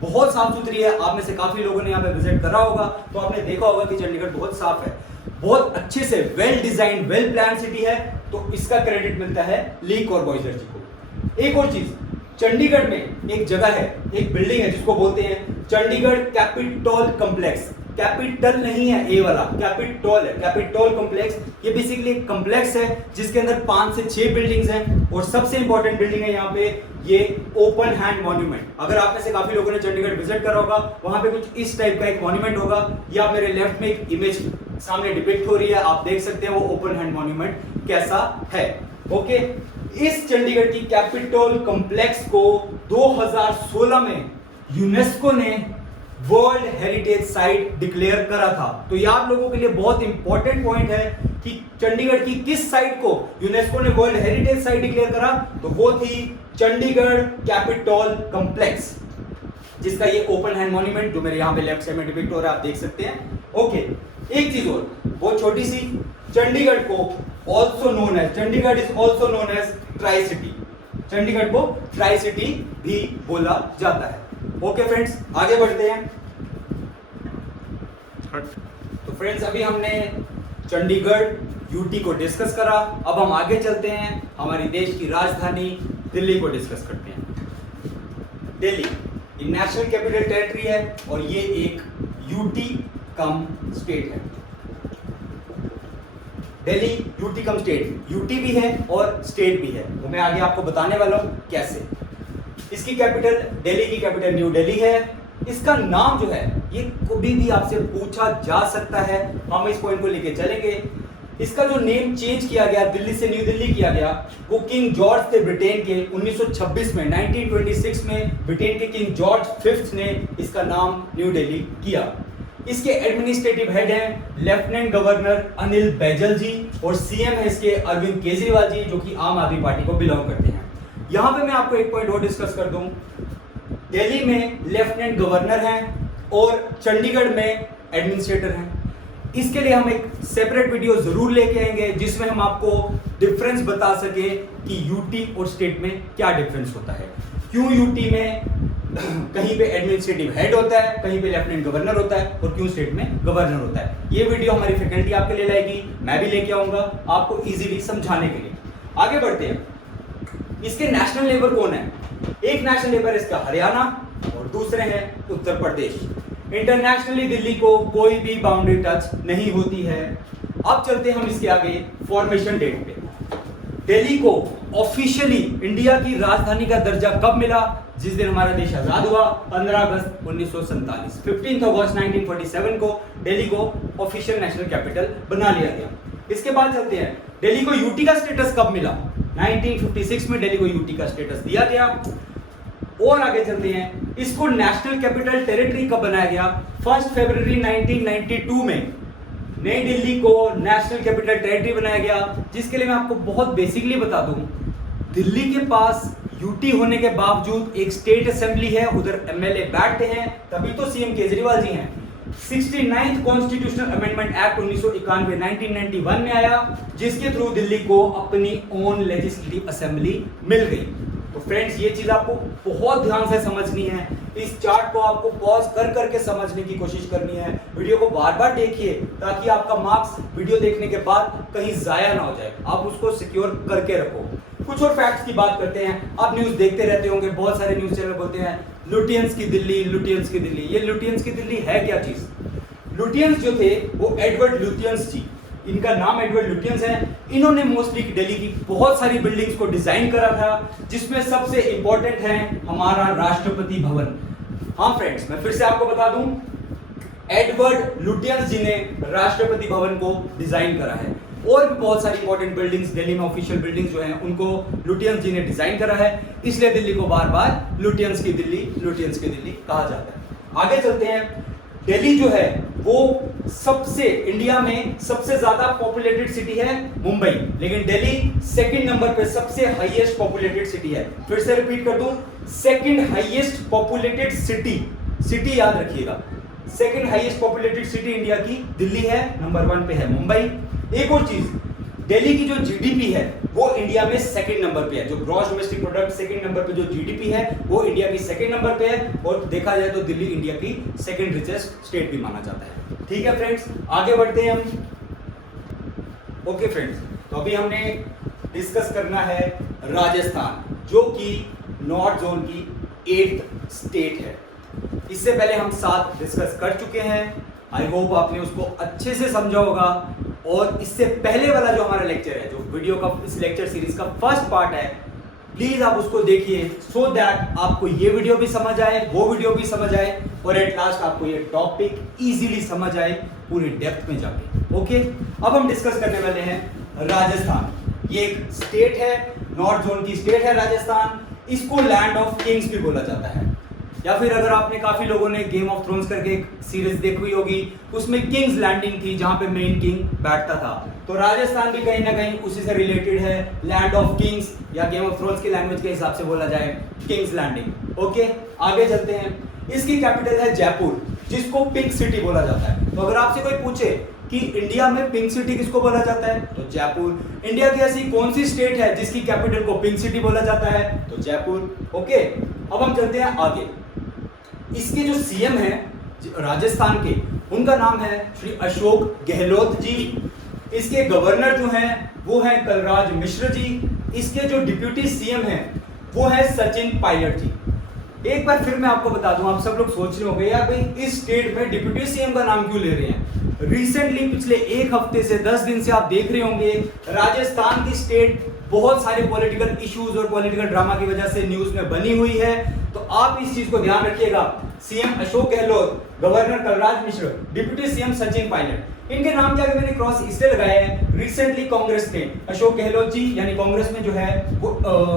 बहुत साफ सुथरी है। आप में से काफी लोगों ने यहाँ पे विजिट करा होगा तो आपने देखा होगा कि चंडीगढ़ बहुत साफ है, बहुत अच्छे से well design well plan city है। तो इसका क्रेडिट मिलता है ली कॉर्बुज़िएर जी को। एक और चीज, चंडीगढ़ में एक जगह है, एक बिल्डिंग है जिसको बोलते हैं चंडीगढ़ कैपिटॉल कॉम्प्लेक्स। कैपिटल नहीं है ए वाला, कैपिटॉल है, कैपिटॉल कॉम्प्लेक्स। ये बेसिकली एक कॉम्प्लेक्स है जिसके अंदर 5 से 6 बिल्डिंग्स हैं और सबसे इंपॉर्टेंट बिल्डिंग है यहाँ पे ये ओपन हैंड मॉन्यूमेंट। अगर आप में से काफी लोगों ने चंडीगढ़ विजिट करा होगा, वहां पे कुछ इस टाइप का एक मॉन्यूमेंट होगा। ये आप मेरे लेफ्ट में एक इमेज सामने डिपिक्ट हो रही है, आप देख सकते हैं वो ओपन हैंड मॉन्यूमेंट कैसा है। ओके, इस चंडीगढ़ की कैपिटॉल कॉम्प्लेक्स को 2016 में यूनेस्को ने वर्ल्ड हेरिटेज साइट डिक्लेयर करा था। तो ये आप लोगों के लिए बहुत इंपॉर्टेंट पॉइंट है कि चंडीगढ़ की किस साइट को यूनेस्को ने वर्ल्ड हेरिटेज साइट डिक्लेयर करा, तो वो थी चंडीगढ़ कैपिटॉल कॉम्प्लेक्स, जिसका ये ओपन हैंड मॉन्यूमेंट जो मेरे यहाँ पे लेफ्ट साइड में डिपिक्ट हो रहा है आप देख सकते हैं। ओके, एक चीज और बहुत छोटी सी, चंडीगढ़ को also known as, Chandigarh is also known as tricity. Chandigarh को ट्राई सिटी भी बोला जाता है। ओके फ्रेंड्स, आगे बढ़ते हैं। तो फ्रेंड्स, अभी हमने चंडीगढ़ यूटी को डिस्कस करा, अब हम आगे चलते हैं, हमारी देश की राजधानी दिल्ली को डिस्कस करते हैं। दिल्ली ये नेशनल कैपिटल टेरिटरी है और ये एक यूटी कम स्टेट है। दिल्ली यूटी कम स्टेट, यूटी भी है और स्टेट भी है, तो मैं आगे आपको बताने वाला हूं कैसे। इसकी कैपिटल, दिल्ली की कैपिटल न्यू दिल्ली है। इसका नाम जो है ये कभी भी आपसे पूछा जा सकता है, हम इस पॉइंट को लेके चलेंगे। इसका जो नेम चेंज किया गया, दिल्ली से न्यू दिल्ली किया गया, वो किंग जॉर्ज थे ब्रिटेन के 1926 में, 1926 में ब्रिटेन के किंग जॉर्ज 5th ने इसका नाम न्यू दिल्ली किया। इसके एडमिनिस्ट्रेटिव हेड हैं लेफ्टिनेंट गवर्नर अनिल बैजल जी और सीएम है इसके अरविंद केजरीवाल जी, जो कि आम आदमी पार्टी को बिलोंग करते हैं। यहां पे मैं आपको एक पॉइंट और डिस्कस कर दूं, दिल्ली में लेफ्टिनेंट गवर्नर हैं और चंडीगढ़ में एडमिनिस्ट्रेटर हैं। इसके लिए हम एक सेपरेट वीडियो जरूर लेके आएंगे जिसमें हम आपको डिफरेंस बता सके कि यूटी और स्टेट में क्या डिफरेंस होता है, क्यों यूटी में कहीं पे एडमिनिस्ट्रेटिव हेड होता है, कहीं पे लेफ्टिनेंट गवर्नर होता है और क्यों स्टेट में गवर्नर होता है। ये वीडियो हमारी फैकल्टी आपके लिए लाएगी, मैं भी लेके आऊंगा आपको इजीली समझाने के लिए। आगे बढ़ते हैं, इसके नेशनल नेबर कौन है? एक नेशनल नेबर इसका हरियाणा और दूसरे हैं उत्तर प्रदेश। इंटरनेशनली दिल्ली को कोई भी बाउंड्री टच नहीं होती है। अब चलते हैं हम इसके आगे फॉर्मेशन डेट पे। दिल्ली को ऑफिशियली इंडिया की राजधानी का दर्जा कब मिला? जिस दिन हमारा देश आजाद हुआ, 15 अगस्त 1947, 15 अगस्त 1947 को दिल्ली को ऑफिशियल नेशनल कैपिटल बना लिया गया। इसके बाद चलते हैं, दिल्ली को यूटी का स्टेटस कब मिला? 1956 में दिल्ली को यूटी का स्टेटस दिया गया। और आगे चलते हैं, इसको नेशनल कैपिटल टेरिटरी कब बनाया गया? 1 फरवरी 1992 में नई दिल्ली को नेशनल कैपिटल टेरिटरी बनाया गया, जिसके लिए मैं आपको बहुत बेसिकली बता दूं, दिल्ली के पास यूटी होने के बावजूद एक स्टेट असेंबली है, उधर एमएलए बैठते हैं, तभी तो सीएम केजरीवाल जी हैं। 69th कॉन्स्टिट्यूशनल अमेंडमेंट एक्ट 1991 1991 में आया, जिसके थ्रू दिल्ली को अपनी ओन लेजिस्लेटिव असेंबली मिल गई। तो फ्रेंड्स, ये चीज आपको बहुत ध्यान से समझनी है। इस चार्ट को आपको पॉज कर करके समझने की कोशिश करनी है। वीडियो को बार बार देखिए ताकि आपका मार्क्स वीडियो देखने के बाद कहीं जाया ना हो जाए, आप उसको सिक्योर करके रखो। कुछ और फैक्ट्स की बात करते हैं। आप न्यूज देखते रहते होंगे, बहुत सारे न्यूज चैनल बोलते हैं लुटियंस की दिल्ली, लुटियंस की दिल्ली। ये लुटियंस की दिल्ली है क्या चीज? लुटियंस जो थे वो एडवर्ड लुटियंस जी, इनका नाम एडवर्ड लुटियंस है। इन्होंने मोस्टली दिल्ली की बहुत सारी बिल्डिंग्स को डिजाइन करा था, जिसमें सबसे इंपॉर्टेंट है हमारा राष्ट्रपति भवन। हाँ फ्रेंड्स, मैं फिर से आपको बता दूं, एडवर्ड लुटियंस जी ने राष्ट्रपति भवन को डिजाइन करा है। और भी बहुत सारी इंपॉर्टेंट बिल्डिंग्स दिल्ली में, ऑफिशियल बिल्डिंग्स जो हैं, उनको लुटियंस जी ने डिजाइन करा है, इसलिए दिल्ली को बार बार लुटियंस की दिल्ली, लुटियंस की दिल्ली कहा जाता है। आगे चलते हैं, दिल्ली जो है वो सबसे इंडिया में सबसे ज्यादा पॉपुलेटेड सिटी है मुंबई, लेकिन दिल्ली सेकंड नंबर पे सबसे हाईएस्ट पॉपुलेटेड सिटी है। फिर से रिपीट कर दूं, second highest populated city, city याद रखिएगा, second highest populated city India की दिल्ली है, नंबर 1 पे है मुंबई। एक और चीज, दिल्ली की जो जीडीपी है वो इंडिया में सेकंड नंबर पे है, जो gross domestic product second number पे जो जीडीपी है वो इंडिया की सेकंड नंबर पे है, और देखा जाए तो दिल्ली इंडिया की सेकंड रिचेस्ट स्टेट भी माना जाता है। ठीक है फ्रेंड्स, आगे बढ़ते हैं हम। ओके फ्रेंड्स, तो अभी हमने डिस्कस करना है राजस्थान, जो कि नॉर्थ जोन की 8th स्टेट है। इससे पहले हम 7 डिस्कस कर चुके हैं, आई होप आपने उसको अच्छे से समझा होगा। और इससे पहले वाला जो हमारा लेक्चर है, जो वीडियो का इस लेक्चर सीरीज का फर्स्ट पार्ट है, प्लीज आप उसको देखिए, सो दैट आपको ये वीडियो भी समझ आए, वो वीडियो भी समझ आए, और एट लास्ट आपको ये टॉपिक इजीली समझ आए पूरी डेप्थ में जाके। ओके, अब हम डिस्कस करने वाले हैं राजस्थान। ये एक स्टेट है, नॉर्थ जोन की स्टेट है राजस्थान। इसको लैंड ऑफ किंग्स भी बोला जाता है, या फिर अगर आपने काफी लोगों ने गेम ऑफ थ्रोन्स करके एक सीरीज देखी हुई होगी, उसमें किंग्स लैंडिंग थी जहां पे मेन किंग बैठता था। तो राजस्थान भी कहीं ना कहीं उसी से रिलेटेड है, लैंड ऑफ किंग्स, या गेम ऑफ थ्रोन्स की लैंग्वेज के हिसाब से बोला जाए किंग्स लैंडिंग। ओके, आगे चलते हैं। इसकी कैपिटल है जयपुर, जिसको पिंक सिटी बोला जाता है। तो अगर आपसे कोई पूछे कि इंडिया में पिंक सिटी किसको बोला जाता है, तो जयपुर। इंडिया की ऐसी कौन सी स्टेट है जिसकी कैपिटल को पिंक सिटी बोला जाता है, तो जयपुर। ओके, अब हम चलते हैं आगे। इसके जो सीएम हैं राजस्थान के, उनका नाम है श्री अशोक गहलोत जी। इसके गवर्नर जो हैं वो हैं कलराज मिश्र जी। इसके जो डिप्यूटी सीएम हैं वो है सचिन पायलट जी। एक बार फिर मैं आपको बता दूं, आप सब लोग सोच रहे होंगे यार भाई इस स्टेट में डिप्यूटी सीएम का नाम क्यों ले रहे हैं। रिसेंटली पिछले एक हफ्ते से 10 दिन से आप देख रहे होंगे राजस्थान की स्टेट बहुत सारे पॉलिटिकल इश्यूज और पॉलिटिकल ड्रामा की वजह से न्यूज में बनी हुई है। तो आप इस चीज को ध्यान रखिएगा। CM Ashok Gehlot, governor Kalraj Mishra, deputy CM Sachin Pilot, इनके नाम क्या मैंने क्रॉस इसलिए लगाए हैं, रिसेंटली कांग्रेस ने अशोक गहलोत जी यानी कांग्रेस में जो है वो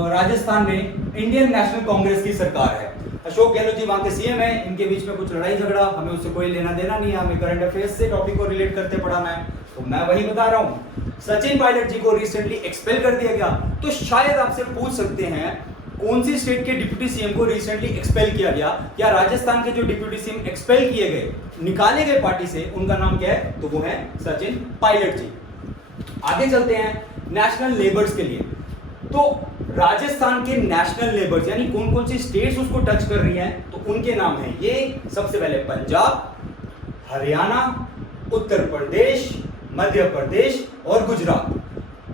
राजस्थान में इंडियन नेशनल कांग्रेस की सरकार है। अशोक गहलोत जी वहां के सीएम है, इनके बीच में कुछ लड़ाई झगड़ा, हमें उससे कोई लेना देना नहीं है, हमें करंट अफेयर्स से टॉपिक को रिलेट करते पढ़ाना है, तो मैं वही बता रहा हूं। सचिन पायलट जी को रिसेंटली एक्सपेल कर दिया गया। तो शायद आपसे पूछ सकते हैं कौन सी स्टेट के डिप्यूटी सीएम को रिसेंटली एक्सपेल किया गया, या राजस्थान के जो डिप्यूटी सीएम एक्सपेल किए गए, निकाले गए पार्टी से, उनका नाम क्या है, तो वो है सचिन पायलट जी। आगे चलते हैं नेशनल लेबर्स के लिए। तो राजस्थान के नेशनल लेबर्स यानी कौन कौन सी स्टेट्स उसको टच कर रही हैं, तो उनके नाम है ये, सबसे पहले पंजाब, हरियाणा, उत्तर प्रदेश, मध्य प्रदेश और गुजरात।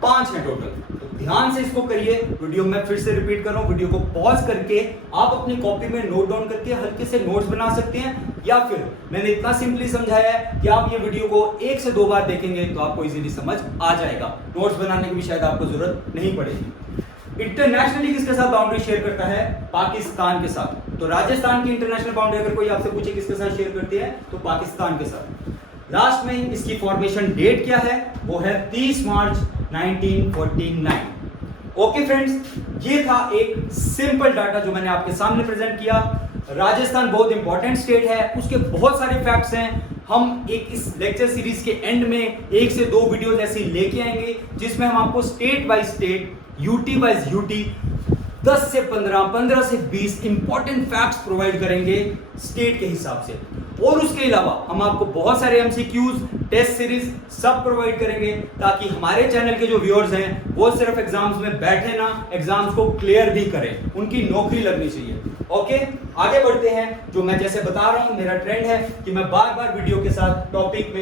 5 हैं टोटल। तो ध्यान से इसको करिए। वीडियो में फिर से रिपीट कर रहा हूं, वीडियो को पॉज करके आप अपनी कॉपी में नोट डाउन करके हल्के से नोट्स बना सकते हैं, या फिर मैंने इतना सिंपली समझाया है कि आप ये वीडियो को 1 से 2 बार देखेंगे तो आपको इजीली समझ आ जाएगा। नोट्स बनाने की भी शायद आपको जरूरत नहीं पड़ेगी। इंटरनेशनली किसके साथ बाउंड्री शेयर करता है, पाकिस्तान के साथ। तो राजस्थान की इंटरनेशनल बाउंड्री अगर कोई आपसे पूछे किसके साथ शेयर करती है, तो पाकिस्तान के साथ। लास्ट में इसकी फॉर्मेशन डेट क्या है, वो है 30 मार्च 1949। ओके फ्रेंड्स, ये था एक सिंपल डाटा जो मैंने आपके सामने प्रेजेंट किया। राजस्थान बहुत इंपॉर्टेंट स्टेट है, उसके बहुत सारे फैक्ट्स हैं। हम एक इस लेक्चर सीरीज के एंड में 1 से 2 वीडियोस ऐसी लेके आएंगे जिसमें हम आपको state by state, UT by UT 10 से 15 से 20 इंपॉर्टेंट फैक्ट्स प्रोवाइड करेंगे स्टेट के हिसाब से। और उसके अलावा हम आपको बहुत सारे एमसीक्यूज, टेस्ट सीरीज सब प्रोवाइड करेंगे, ताकि हमारे चैनल के जो व्यूअर्स हैं वो सिर्फ एग्जाम्स में बैठे ना, एग्जाम्स को क्लियर भी करें, उनकी नौकरी लगनी चाहिए। ओके, आगे बढ़ते हैं। जो मैं जैसे बता रहा हूं, मेरा ट्रेंड है कि मैं बार बार वीडियो के साथ टॉपिक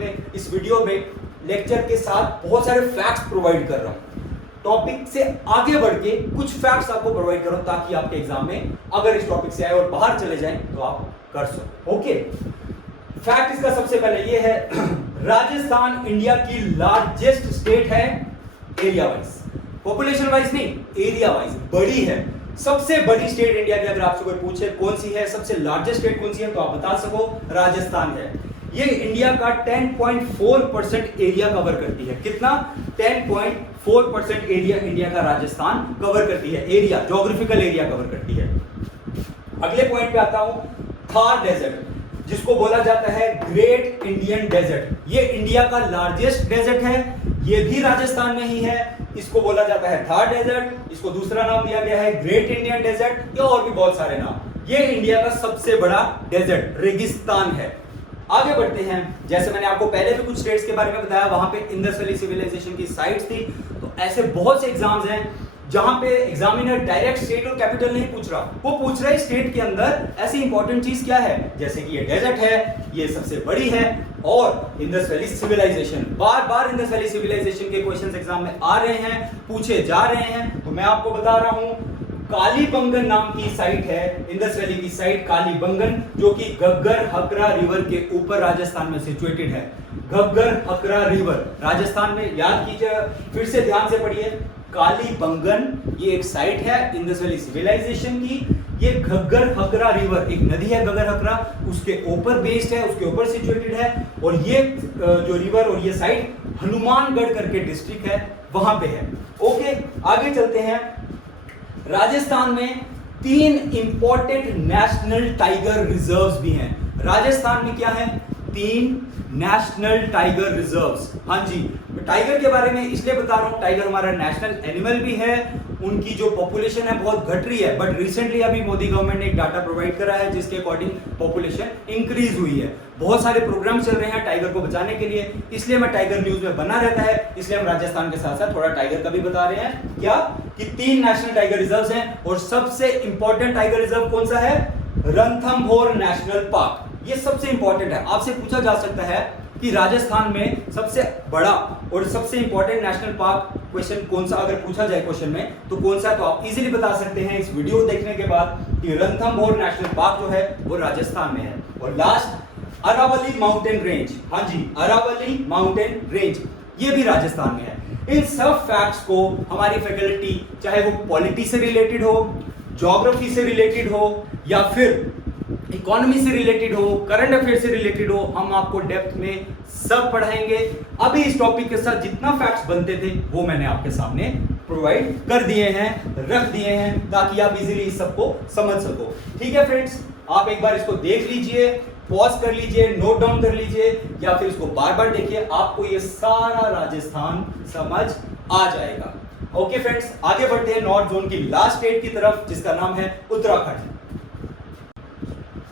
में इस वीडियो में लेक्चर के साथ बहुत सारे फैक्ट्स प्रोवाइड कर रहा हूं। टॉपिक से आगे बढ़ के कुछ फैक्ट्स आपको प्रोवाइड करो, ताकि आपके एग्जाम में अगर इस टॉपिक से आए और बाहर चले जाएं तो आप कर सको। ओके, फैक्ट इसका सबसे पहले ये है, राजस्थान इंडिया की लार्जेस्ट स्टेट है एरिया वाइज, पॉपुलेशन वाइज नहीं, एरिया वाइज बड़ी है। सबसे बड़ी स्टेट इंडिया की अगर आपसे कोई पूछे कौन सी है, सबसे लार्जेस्ट स्टेट कौन सी है, तो आप बता सको राजस्थान है। ये इंडिया का 10.4% एरिया कवर करती है। कितना? 10.4% एरिया इंडिया का राजस्थान कवर करती है, एरिया, ज्योग्राफिकल एरिया कवर करती है। अगले पॉइंट पे आता हूं, थार डेजर्ट, जिसको बोला जाता है ग्रेट इंडियन डेजर्ट। ये इंडिया का लार्जेस्ट डेजर्ट है, ये भी राजस्थान में ही है। इसको बोला जाता है थार डेजर्ट, इसको दूसरा नाम दिया गया है ग्रेट इंडियन डेजर्ट, या और भी बहुत सारे नाम। ये इंडिया का सबसे बड़ा डेजर्ट रेगिस्तान है। आगे बढ़ते हैं। जैसे मैंने आपको पहले भी कुछ स्टेट्स के बारे में बताया, वहां पे इंडस वैली सिविलाइजेशन की साइट्स थी। तो ऐसे बहुत से एग्जाम्स हैं जहां पे एग्जामिनर डायरेक्ट स्टेट और कैपिटल नहीं पूछ रहा, वो पूछ रहा है स्टेट के अंदर ऐसी इंपॉर्टेंट चीज क्या है, जैसे कि ये डेजर्ट है, ये सबसे बड़ी है, और इंडस वैली सिविलाइजेशन। बार बार इंडस वैली सिविलाइजेशन के क्वेश्चंस एग्जाम में आ रहे हैं, पूछे जा रहे हैं। तो मैं आपको बता रहा हूं, कालीबंगन नाम की साइट है, इंडस वैली की साइट कालीबंगन, जो कि घग्गर हकरा रिवर के ऊपर राजस्थान में सिचुएटेड है। घग्गर हकरा रिवर राजस्थान में, याद कीजिए, फिर से ध्यान से पढ़िए। कालीबंगन ये एक साइट है इंडस वैली सिविलाइजेशन की। ये घग्गर हकरा रिवर, एक नदी है घग्गर हकरा, उसके ऊपर बेस्ड है, उसके ऊपर सिचुएटेड है। और ये जो रिवर और ये साइट हनुमानगढ़ करके डिस्ट्रिक्ट है, वहां पे है। ओके, आगे चलते हैं। राजस्थान में 3 इंपॉर्टेंट नेशनल टाइगर रिजर्व्स भी हैं। राजस्थान में क्या है? 3 नेशनल टाइगर रिजर्व्स। हाँ जी, टाइगर के बारे में इसलिए बता रहा हूं, टाइगर हमारा नेशनल एनिमल भी है। उनकी जो पॉपुलेशन है बहुत घट रही है, बट रिसेंटली अभी मोदी गवर्नमेंट ने एक डाटा प्रोवाइड करा है जिसके अकॉर्डिंग पॉपुलेशन इंक्रीज हुई है। बहुत सारे प्रोग्राम चल रहे हैं टाइगर को बचाने के लिए, इसलिए मैं टाइगर न्यूज में बना रहता है, इसलिए हम राजस्थान के साथ साथ थोड़ा टाइगर का भी बता रहे हैं। क्या कि 3 नेशनल टाइगर रिजर्व्स हैं, और सबसे इंपॉर्टेंट टाइगर रिजर्व कौन सा है? Ranthambore national park. ये सबसे इंपॉर्टेंट है। आपसे पूछा जा सकता है कि राजस्थान में सबसे बड़ा और सबसे इंपॉर्टेंट नेशनल पार्क क्वेश्चन कौन सा, अगर पूछा जाए क्वेश्चन में तो कौन सा, तो आप इजीली बता सकते हैं इस वीडियो देखने के बाद कि रणथंभौर नेशनल पार्क जो है वो राजस्थान में है। और लास्ट, अरावली माउंटेन रेंज। हाँ जी, अरावली माउंटेन रेंज, ये भी राजस्थान में है। इन सब फैक्ट्स को हमारी फैकल्टी, चाहे वो पॉलिटी से रिलेटेड हो, ज्योग्राफी से रिलेटेड हो, या फिर इकोनॉमी से रिलेटेड हो, करंट अफेयर से रिलेटेड हो, हम आपको डेप्थ में सब पढ़ाएंगे। अभी इस टॉपिक के साथ जितना फैक्ट्स बनते थे वो मैंने आपके सामने प्रोवाइड कर दिए हैं, रख दिए हैं, ताकि आप इजीली इस सबको समझ सको। ठीक है फ्रेंड्स, आप एक बार इसको देख लीजिए, पॉज कर लीजिए, नोट डाउन कर लीजिए, या फिर इसको बार बार देखिए, आपको ये सारा राजस्थान समझ आ जाएगा। ओके फ्रेंड्स, आगे बढ़ते हैं नॉर्थ जोन की लास्ट स्टेट की तरफ, जिसका नाम है उत्तराखंड।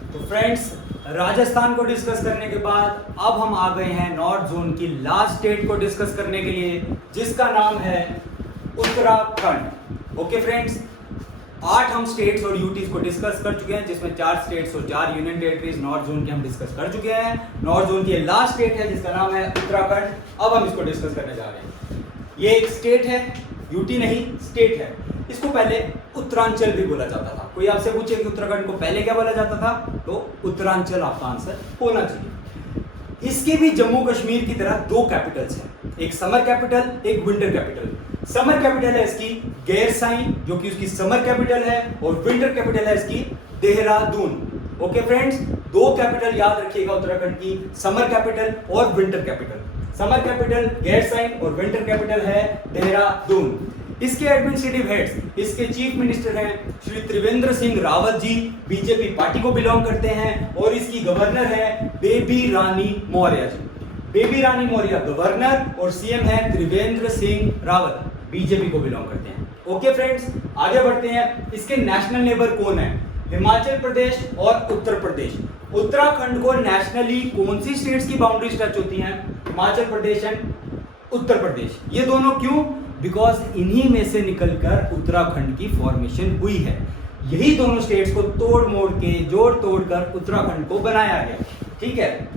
तो फ्रेंड्स, राजस्थान को डिस्कस करने के बाद अब हम आ गए हैं नॉर्थ जोन की लास्ट स्टेट को डिस्कस करने के लिए, जिसका नाम है उत्तराखंड। ओके फ्रेंड्स, 8 हम स्टेट्स और यूटीज को डिस्कस कर चुके हैं, जिसमें 4 स्टेट्स और 4 यूनियन टेरिटरीज नॉर्थ जोन के हम डिस्कस कर चुके हैं। नॉर्थ जोन की लास्ट स्टेट है जिसका नाम है उत्तराखंड। अब हम इसको डिस्कस करने जा रहे हैं। ये एक स्टेट है, यूटी नहीं, स्टेट है। इसको पहले उत्तरांचल भी बोला जाता था। कोई आपसे पूछे कि उत्तराखंड को पहले क्या बोला जाता था, तो उत्तरांचल आपका आंसर होना चाहिए। इसके भी जम्मू कश्मीर की तरह 2 कैपिटल्स हैं, एक समर कैपिटल, एक विंटर कैपिटल। समर कैपिटल है इसकी गैरसाइन, जो कि उसकी समर कैपिटल है, और विंटर कैपिटल है इसकी देहरादून। ओके फ्रेंड्स, 2 कैपिटल याद रखिएगा उत्तराखंड की, समर कैपिटल और विंटर कैपिटल। समर कैपिटल गैरसाइन और विंटर कैपिटल है देहरादून। इसके एडमिनिस्ट्रेटिव हेड्स, इसके चीफ मिनिस्टर हैं श्री त्रिवेंद्र सिंह रावत जी, बीजेपी पार्टी को बिलोंग करते हैं, और इसकी गवर्नर है बेबी रानी मौर्य जी। बेबी रानी मौर्य गवर्नर, और सीएम है त्रिवेंद्र सिंह रावत, बीजेपी को बिलोंग करते हैं। ओके फ्रेंड्स, आगे बढ़ते हैं। इसके नेशनल नेबर कौन है? हिमाचल प्रदेश और उत्तर प्रदेश। उत्तराखंड को नेशनली कौन सी स्टेट्स की बाउंड्रीज टच होती हैं? हिमाचल प्रदेश एंड उत्तर प्रदेश। ये दोनों क्यों? बिकॉज इन्हीं में से निकलकर उत्तराखंड की फॉर्मेशन हुई है। यही दोनों स्टेट्स को तोड़ मोड़ के, जोड़ तोड़ कर उत्तराखंड को बनाया गया। ठीक है,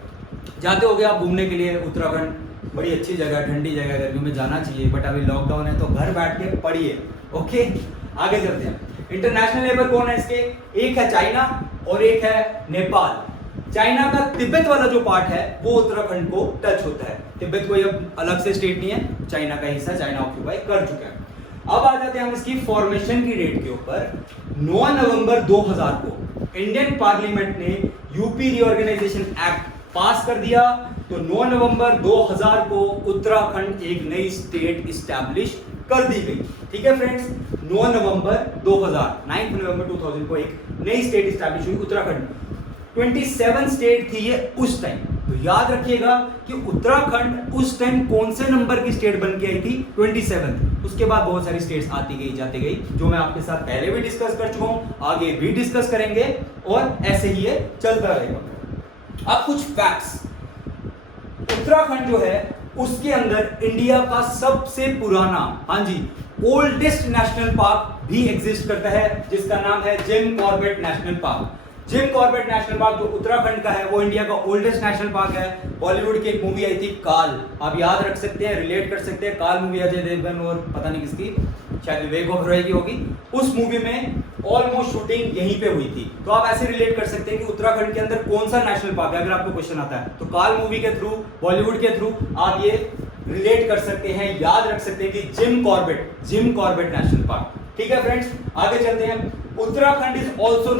जाते हो गए आप घूमने के लिए उत्तराखंड, बड़ी अच्छी जगह, ठंडी जगह, गर्मियों में जाना चाहिए, बट अभी लॉकडाउन है तो घर बैठ के पढ़िए। ओके, आगे चलते हैं। इंटरनेशनल नेबर कौन है इसके? एक है चाइना और एक है नेपाल। चाइना का तिब्बत वाला जो पार्ट है वो उत्तराखंड को टच होता है। तिब्बत कोई अब अलग से स्टेट नहीं है, चाइना का हिस्सा, चाइना ऑक्यूपाई कर चुका है। अब आ जाते हैं हम इसकी फॉर्मेशन की डेट के ऊपर। 9 नवंबर 2000 को इंडियन पार्लियामेंट ने यूपी रीऑर्गेनाइजेशन एक्ट पास कर दिया। तो 9 नवंबर 2000 को उत्तराखंड एक नई स्टेट इस्टेब्लिश कर दी गई। ठीक है फ्रेंड्स, 9 नवंबर 2000, 9 नवंबर 2000 को एक नई स्टेट इस्टेब्लिश हुई उत्तराखंड। 27 स्टेट थी ये उस टाइम। तो याद रखिएगा कि उत्तराखंड उस टाइम कौन से नंबर की स्टेट बन के आई थी? 27। उसके बाद बहुत सारी स्टेट्स आती गई जाती गई, जो मैं आपके साथ पहले भी डिस्कस कर चुका हूं, आगे भी डिस्कस करेंगे, और ऐसे ही ये चलता रहेगा। अब कुछ फैक्ट्स। उत्तराखंड जो है उसके अंदर इंडिया का सबसे पुराना, हाँ जी, ओल्डेस्ट नेशनल पार्क भी एग्जिस्ट करता है, जिसका नाम है Jim Corbett national park. Jim Corbett national park जो उत्तराखंड का है वो इंडिया का ओल्डेस्ट नेशनल पार्क है। बॉलीवुड की एक मूवी आई थी काल, आप याद रख सकते हैं, रिलेट कर सकते हैं। काल मूवी अजय देवगन और पता नहीं किसकी, शायद विवेक ओबेरॉय की होगी। उस मूवी में ऑलमोस्ट शूटिंग यहीं पे हुई थी, तो आप ऐसे रिलेट कर सकते हैं कि उत्तराखंड के अंदर कौन सा नेशनल पार्क है। अगर आपको क्वेश्चन आता है तो काल मूवी के थ्रू, बॉलीवुड के थ्रू आप ये रिलेट कर सकते हैं, याद रख सकते हैं कि जिम कॉर्बेट नेशनल पार्क। ठीक है फ्रेंड्स, आगे चलते हैं। Uttarakhand is also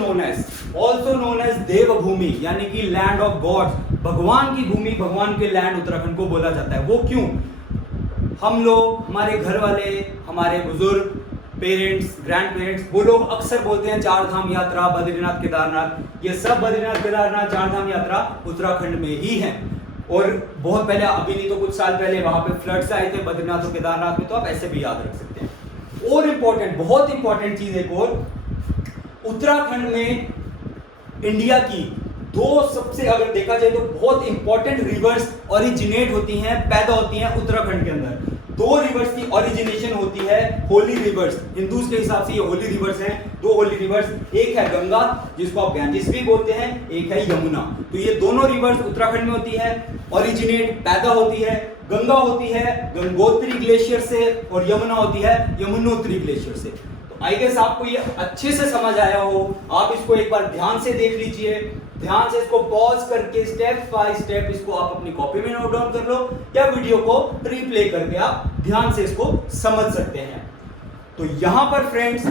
known as देवभूमि, यानी कि लैंड ऑफ गॉड्स, भगवान की भूमि, भगवान के लैंड उत्तराखंड को बोला जाता है। वो क्यों? हम लोग, हमारे घर वाले, हमारे बुजुर्ग, पेरेंट्स, ग्रैंड पेरेंट्स, वो लोग अक्सर बोलते हैं चार धाम यात्रा, बद्रीनाथ, केदारनाथ, ये सब बद्रीनाथ, केदारनाथ, चार धाम यात्रा उत्तराखंड में ही है। और बहुत पहले, अभी नहीं तो कुछ साल पहले वहां पे फ्लड्स आए थे बद्रीनाथ और केदारनाथ में, तो आप ऐसे भी याद रख सकते हैं। और इंपॉर्टेंट, बहुत इंपॉर्टेंट चीज एक और, उत्तराखंड में इंडिया की दो सबसे, अगर देखा जाए तो बहुत इंपॉर्टेंट रिवर्स ओरिजिनेट होती हैं, पैदा होती हैं उत्तराखंड के अंदर। दो रिवर्स की ओरिजिनेशन होती है, होली रिवर्स, हिंदूज के हिसाब से ये होली रिवर्स हैं। दो होली रिवर्स, एक है गंगा जिसको आप गैंजेस भी बोलते हैं, एक है यमुना। तो ये दोनों रिवर्स उत्तराखंड में होती है, ओरिजिनेट, पैदा होती है। गंगा होती है गंगोत्री ग्लेशियर से और यमुना होती है यमुनोत्री ग्लेशियर से। तो आई गेस आपको ये अच्छे से समझ आया हो। आप इसको एक बार ध्यान से देख लीजिए, ध्यान से इसको पॉज करके स्टेप बाय स्टेप इसको आप अपनी कॉपी में नोट डाउन कर लो, या वीडियो को रिप्ले करके आप ध्यान से इसको समझ सकते हैं। तो यहां पर फ्रेंड्स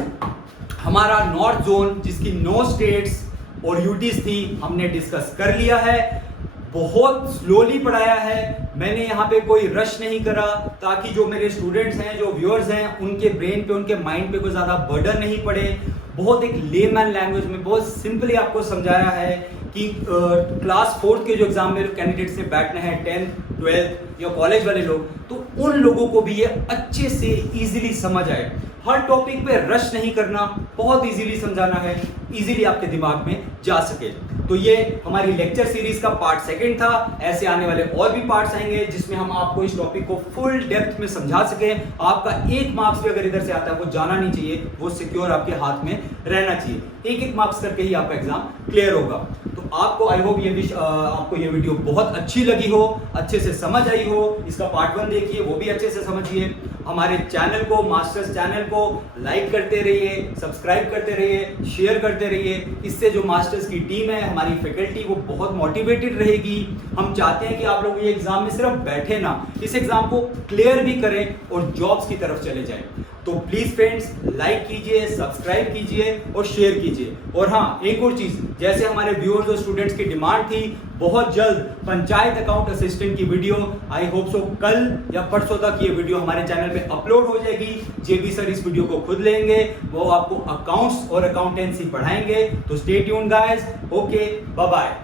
हमारा नॉर्थ जोन, जिसकी 9 स्टेट्स और यूटीज थी, हमने डिस्कस कर लिया है। बहुत स्लोली पढ़ाया है मैंने, यहाँ पे कोई रश नहीं करा, ताकि जो मेरे स्टूडेंट्स हैं, जो व्यूअर्स हैं, उनके ब्रेन पे, उनके माइंड पे कोई ज़्यादा बर्डन नहीं पड़े। बहुत एक लेमैन लैंग्वेज में बहुत सिंपली आपको समझाया है कि क्लास 4th के जो एग्जाम में कैंडिडेट्स से बैठना है, 10th 12th या कॉलेज वाले लोग, तो उन लोगों को भी ये अच्छे से इजीली समझ आए। हर टॉपिक पे रश नहीं करना, बहुत इजीली समझाना है, इजीली आपके दिमाग में जा सके। तो ये हमारी लेक्चर सीरीज का पार्ट 2 था। ऐसे आने वाले और भी पार्ट्स आएंगे जिसमें हम आपको इस टॉपिक को फुल डेप्थ में समझा सके। आपका 1 मार्क्स भी अगर इधर से आता है वो जाना नहीं चाहिए, वो सिक्योर आपके हाथ में रहना चाहिए। 1-1 मार्क्स करके ही आपका एग्जाम क्लियर होगा। तो आपको आई होप आपको ये वीडियो बहुत अच्छी लगी हो, अच्छे से समझ आई हो। इसका पार्ट 1 देखिए, वो भी अच्छे से समझिए। हमारे चैनल को, मास्टर्स चैनल को लाइक करते रहिए, सब्सक्राइब करते रहिए, शेयर करते रहिए। इससे जो मास्टर्स की टीम है, हमारी फैकल्टी, वो बहुत मोटिवेटेड रहेगी। हम चाहते हैं कि आप लोग ये एग्जाम में सिर्फ बैठे ना, इस एग्जाम को क्लियर भी करें और जॉब्स की तरफ चले जाएं। तो प्लीज फ्रेंड्स लाइक कीजिए, सब्सक्राइब कीजिए और शेयर कीजिए। और हाँ, एक और चीज, जैसे हमारे व्यूअर्स और स्टूडेंट्स की डिमांड थी, बहुत जल्द पंचायत अकाउंट असिस्टेंट की वीडियो, आई होप सो कल या परसों तक ये वीडियो हमारे चैनल पे अपलोड हो जाएगी। जेबी सर इस वीडियो को खुद लेंगे, वो आपको अकाउंट्स और अकाउंटेंसी पढ़ाएंगे। तो stay tuned guys, okay, bye bye.